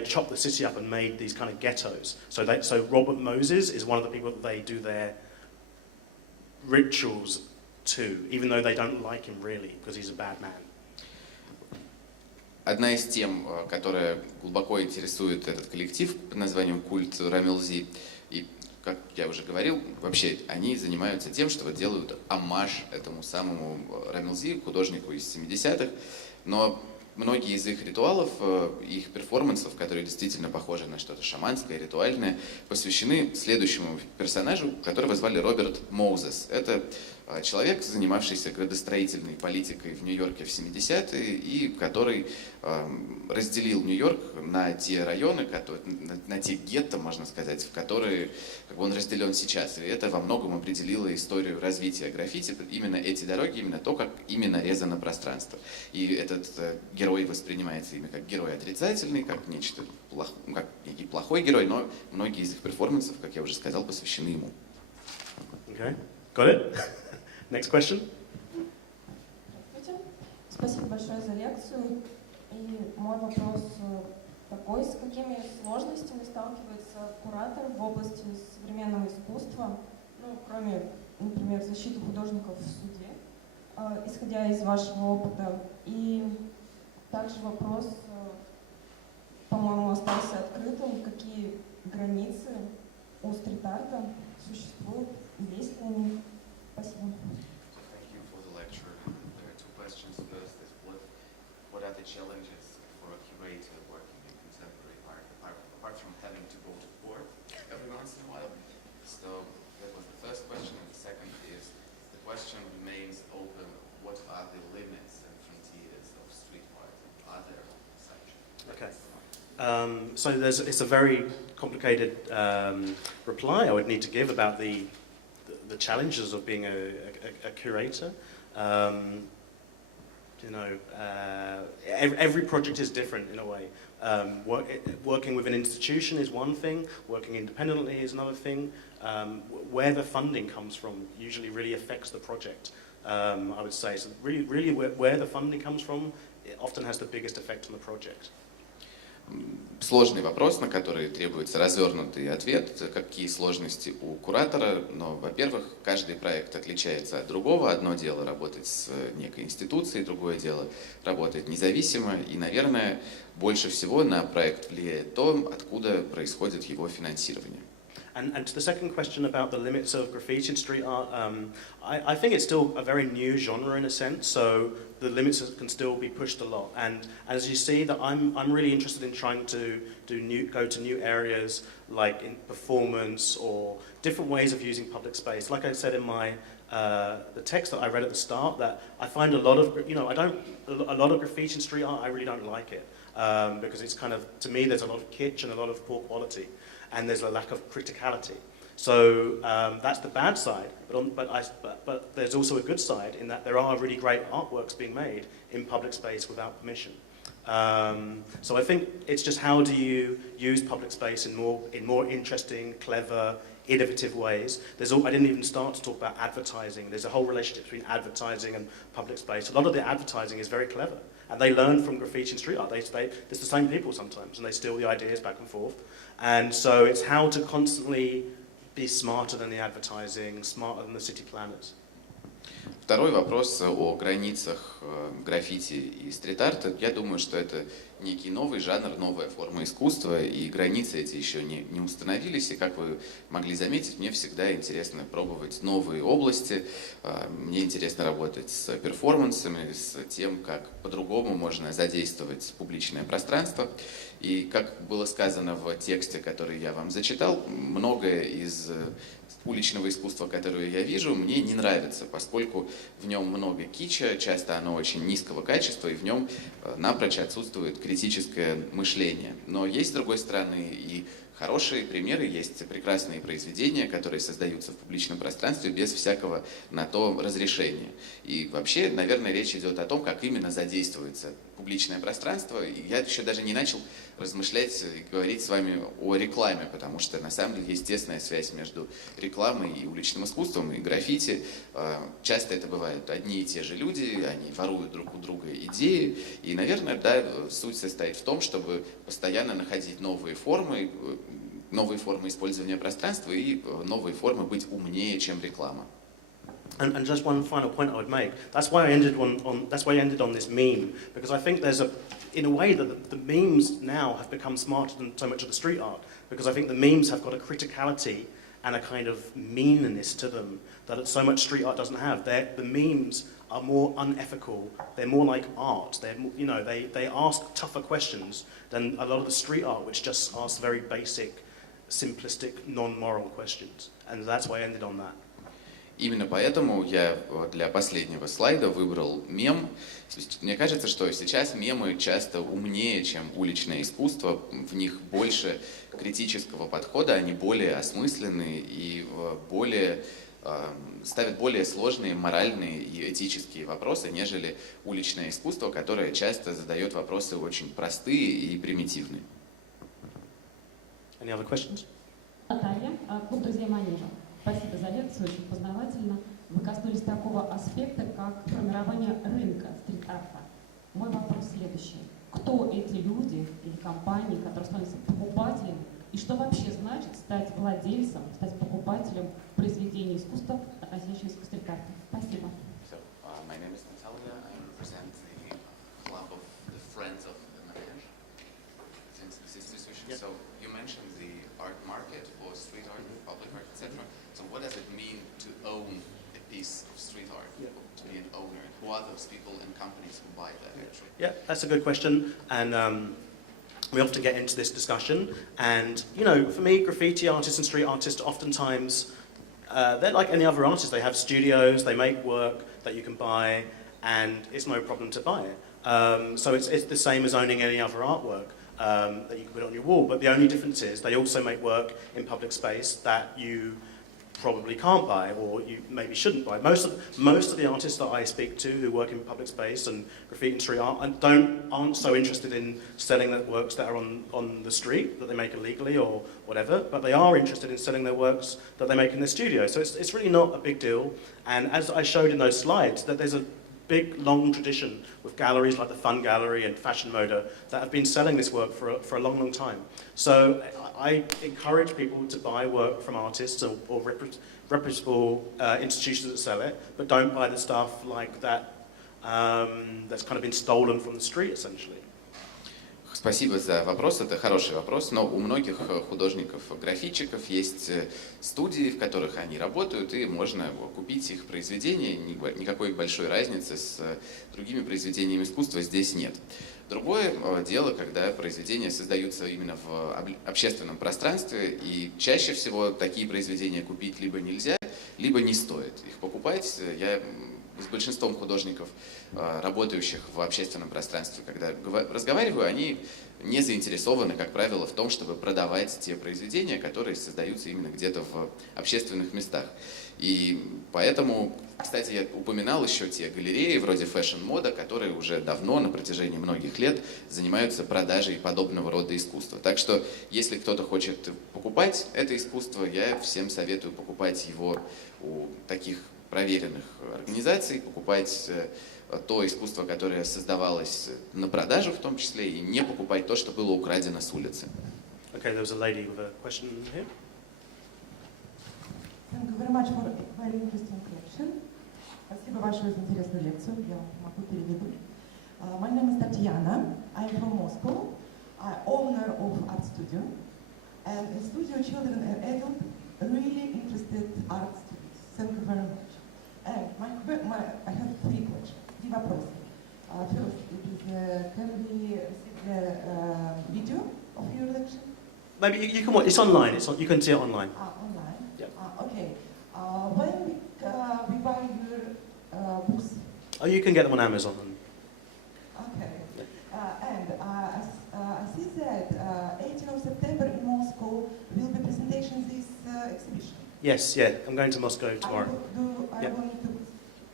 chopped the city up and made these kind of ghettos. So Robert Moses is one of the people that they do their rituals to, even though they don't like him really, because he's a bad man. Одна из тем, которая глубоко интересует этот коллектив под названием «Культ Рамелзи», и, как я уже говорил, вообще они занимаются тем, что делают оммаж этому самому Рамелзи, художнику из 70-х, но многие из их ритуалов, их перформансов, которые действительно похожи на что-то шаманское, ритуальное, посвящены следующему персонажу, которого звали Роберт Моузес. Это человек, занимавшийся градостроительной политикой в Нью-Йорке в 70-е и который разделил Нью-Йорк на те районы, на те гетто, можно сказать, в которые он разделен сейчас. И это во многом определило историю развития граффити. Именно эти дороги, именно то, как именно резано пространство. И этот герой воспринимается ими как герой отрицательный, как нечто как некий плохой герой, но многие из их перформансов, как я уже сказал, посвящены ему. Okay. Got it? Next question. Спасибо большое за лекцию. И мой вопрос такой: с какими сложностями сталкивается куратор в области современного искусства, кроме, например, защиты художников в суде, исходя из вашего опыта? И также вопрос, по-моему, остался открытым: какие границы у стрит-арта существуют, есть ли они? Спасибо. Thank you for the lecture. There are two questions. First is what are the challenges for a curator working in contemporary art, apart from having to go to court every once in a while? So that was the first question, and the second is the question remains open: what are the limits and frontiers of street art? Are there such? Okay. So it's a very complicated reply I would need to give about the challenges of being a curator. Every project is different in a way. Working with an institution is one thing, working independently is another thing. Where the funding comes from usually really affects the project, I would say. So really where the funding comes from, it often has the biggest effect on the project. сложный вопрос, на который требуется развернутый ответ. Какие сложности у куратора? Но, во-первых, каждый проект отличается от другого. Одно дело работать с некой институцией, другое дело работать независимо. И, наверное, больше всего на проект влияет то, откуда происходит его финансирование. And to the second question about the limits of graffiti and street art, I think it's still a very new genre in a sense, so the limits can still be pushed a lot. And as you see, that I'm really interested in trying to go to new areas like in performance or different ways of using public space. Like I said in my the text that I read at the start, that I find a lot of graffiti and street art, I really don't like it because it's kind of, to me, there's a lot of kitsch and a lot of poor quality. And there's a lack of criticality. So that's the bad side, but there's also a good side in that there are really great artworks being made in public space without permission. So I think it's just how do you use public space in more interesting, clever, innovative ways. I didn't even start to talk about advertising. There's a whole relationship between advertising and public space. A lot of the advertising is very clever, and they learn from graffiti and street art. It's the same people sometimes, and they steal the ideas back and forth. And so it's how to constantly be smarter than the advertising, smarter than the city planners. Второй вопрос о границах граффити и стрит-арта. Я думаю, что это некий новый жанр, новая форма искусства, и границы эти еще не установились. И, как вы могли заметить, мне всегда интересно пробовать новые области. Мне интересно работать с перформансами, с тем, как по-другому можно задействовать публичное пространство. И, как было сказано в тексте, который я вам зачитал, многое из уличного искусства, которое я вижу, мне не нравится, поскольку в нем много кича, часто оно очень низкого качества, и в нем напрочь отсутствует критическое мышление. Но есть, с другой стороны, и хорошие примеры, есть прекрасные произведения, которые создаются в публичном пространстве без всякого на то разрешения. И вообще, наверное, речь идет о том, как именно задействуется публичное пространство. И я еще даже не начал размышлять и говорить с вами о рекламе, потому что на самом деле есть тесная связь между рекламой и уличным искусством, и граффити. Часто это бывают одни и те же люди, они воруют друг у друга идеи. И, наверное, да, суть состоит в том, чтобы постоянно находить новые формы использования пространства и новые формы быть умнее, чем реклама. And just one final point I would make. That's why I ended on this meme, because I think in a way that the memes now have become smarter than so much of the street art, because I think the memes have got a criticality and a kind of meanness to them that so much street art doesn't have. The memes are more unethical. They're more like art. They ask tougher questions than a lot of the street art, which just asks very basic, simplistic, non-moral questions. And that's why I ended on that. Именно поэтому я для последнего слайда выбрал мем. Мне кажется, что сейчас мемы часто умнее, чем уличное искусство. В них больше критического подхода, они более осмысленные и ставят более сложные моральные и этические вопросы, нежели уличное искусство, которое часто задает вопросы очень простые и примитивные. Any other questions? Наталья, клуб друзей Манежа. Спасибо за лекцию, очень познавательно. Вы коснулись такого аспекта, как формирование рынка стрит-арта. Мой вопрос следующий. Кто эти люди или компании, которые становятся покупателями, и что вообще значит стать владельцем, стать покупателем произведений искусства, относящихся к стрит-арту? Спасибо. My name is Natalia. I represent the club of the Friends of the Manege since this institution. Yep. So you mentioned the art market for street art, public art, etc. So what does it mean to own a piece of street art, to be an owner? Who are those people and companies who buy that actually? Yeah, that's a good question. And we often get into this discussion. And, for me, graffiti artists and street artists oftentimes, they're like any other artist. They have studios, they make work that you can buy, and it's no problem to buy it. So it's the same as owning any other artwork. That you can put on your wall, but the only difference is they also make work in public space that you probably can't buy, or you maybe shouldn't buy. Most of the artists that I speak to who work in public space and graffiti and street art aren't so interested in selling their works that are on the street that they make illegally or whatever, but they are interested in selling their works that they make in their studio. So it's really not a big deal. And as I showed in those slides, that there's big, long tradition with galleries like the Fun Gallery and Fashion Moda that have been selling this work for a long, long time. So I encourage people to buy work from artists or reputable institutions that sell it, but don't buy the stuff like that that's kind of been stolen from the street, essentially. Спасибо за вопрос, это хороший вопрос, но у многих художников-графитчиков есть студии, в которых они работают, и можно купить их произведения, никакой большой разницы с другими произведениями искусства здесь нет. Другое дело, когда произведения создаются именно в общественном пространстве, и чаще всего такие произведения купить либо нельзя, либо не стоит их покупать. Я с большинством художников, работающих в общественном пространстве, когда разговариваю, они не заинтересованы, как правило, в том, чтобы продавать те произведения, которые создаются именно где-то в общественных местах. И поэтому, кстати, я упоминал еще те галереи вроде Fashion Moda, которые уже давно, на протяжении многих лет, занимаются продажей подобного рода искусства. Так что, если кто-то хочет покупать это искусство, я всем советую покупать его у таких проверенных организаций, покупать то искусство, которое создавалось на продажу в том числе, и не покупать то, что было украдено с улицы. Okay, there was a lady with a question here. Thank you very much for a very interesting collection. Спасибо большое за интересную лекцию. Я могу переведу. My name is Tatiana. I'm from Moscow. I'm owner of art studio. And in studio, children and adults really interested art students. Thank you very much. And I have three questions. Three вопросы. First, can we receive the video of your lecture? Maybe you can watch. It's online. You can see it online. Online. Yeah. Okay. When we buy your books. Oh, you can get them on Amazon. Okay. And I see that 18th of September in Moscow will be presentation of this exhibition. Yes, yeah. I'm going to Moscow tomorrow. I want to.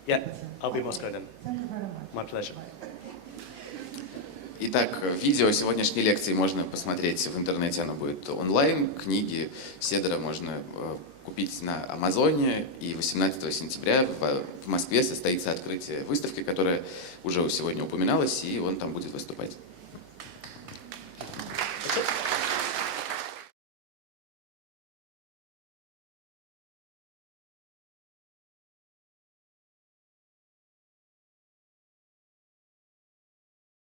Yeah, I'll be in Moscow then. Thank you very much. My pleasure. Итак, видео сегодняшней лекции можно посмотреть в интернете, оно будет онлайн. Книги Седара можно купить на Амазоне. И 18 сентября в Москве состоится открытие выставки, которая уже сегодня упоминалась, и он там будет выступать.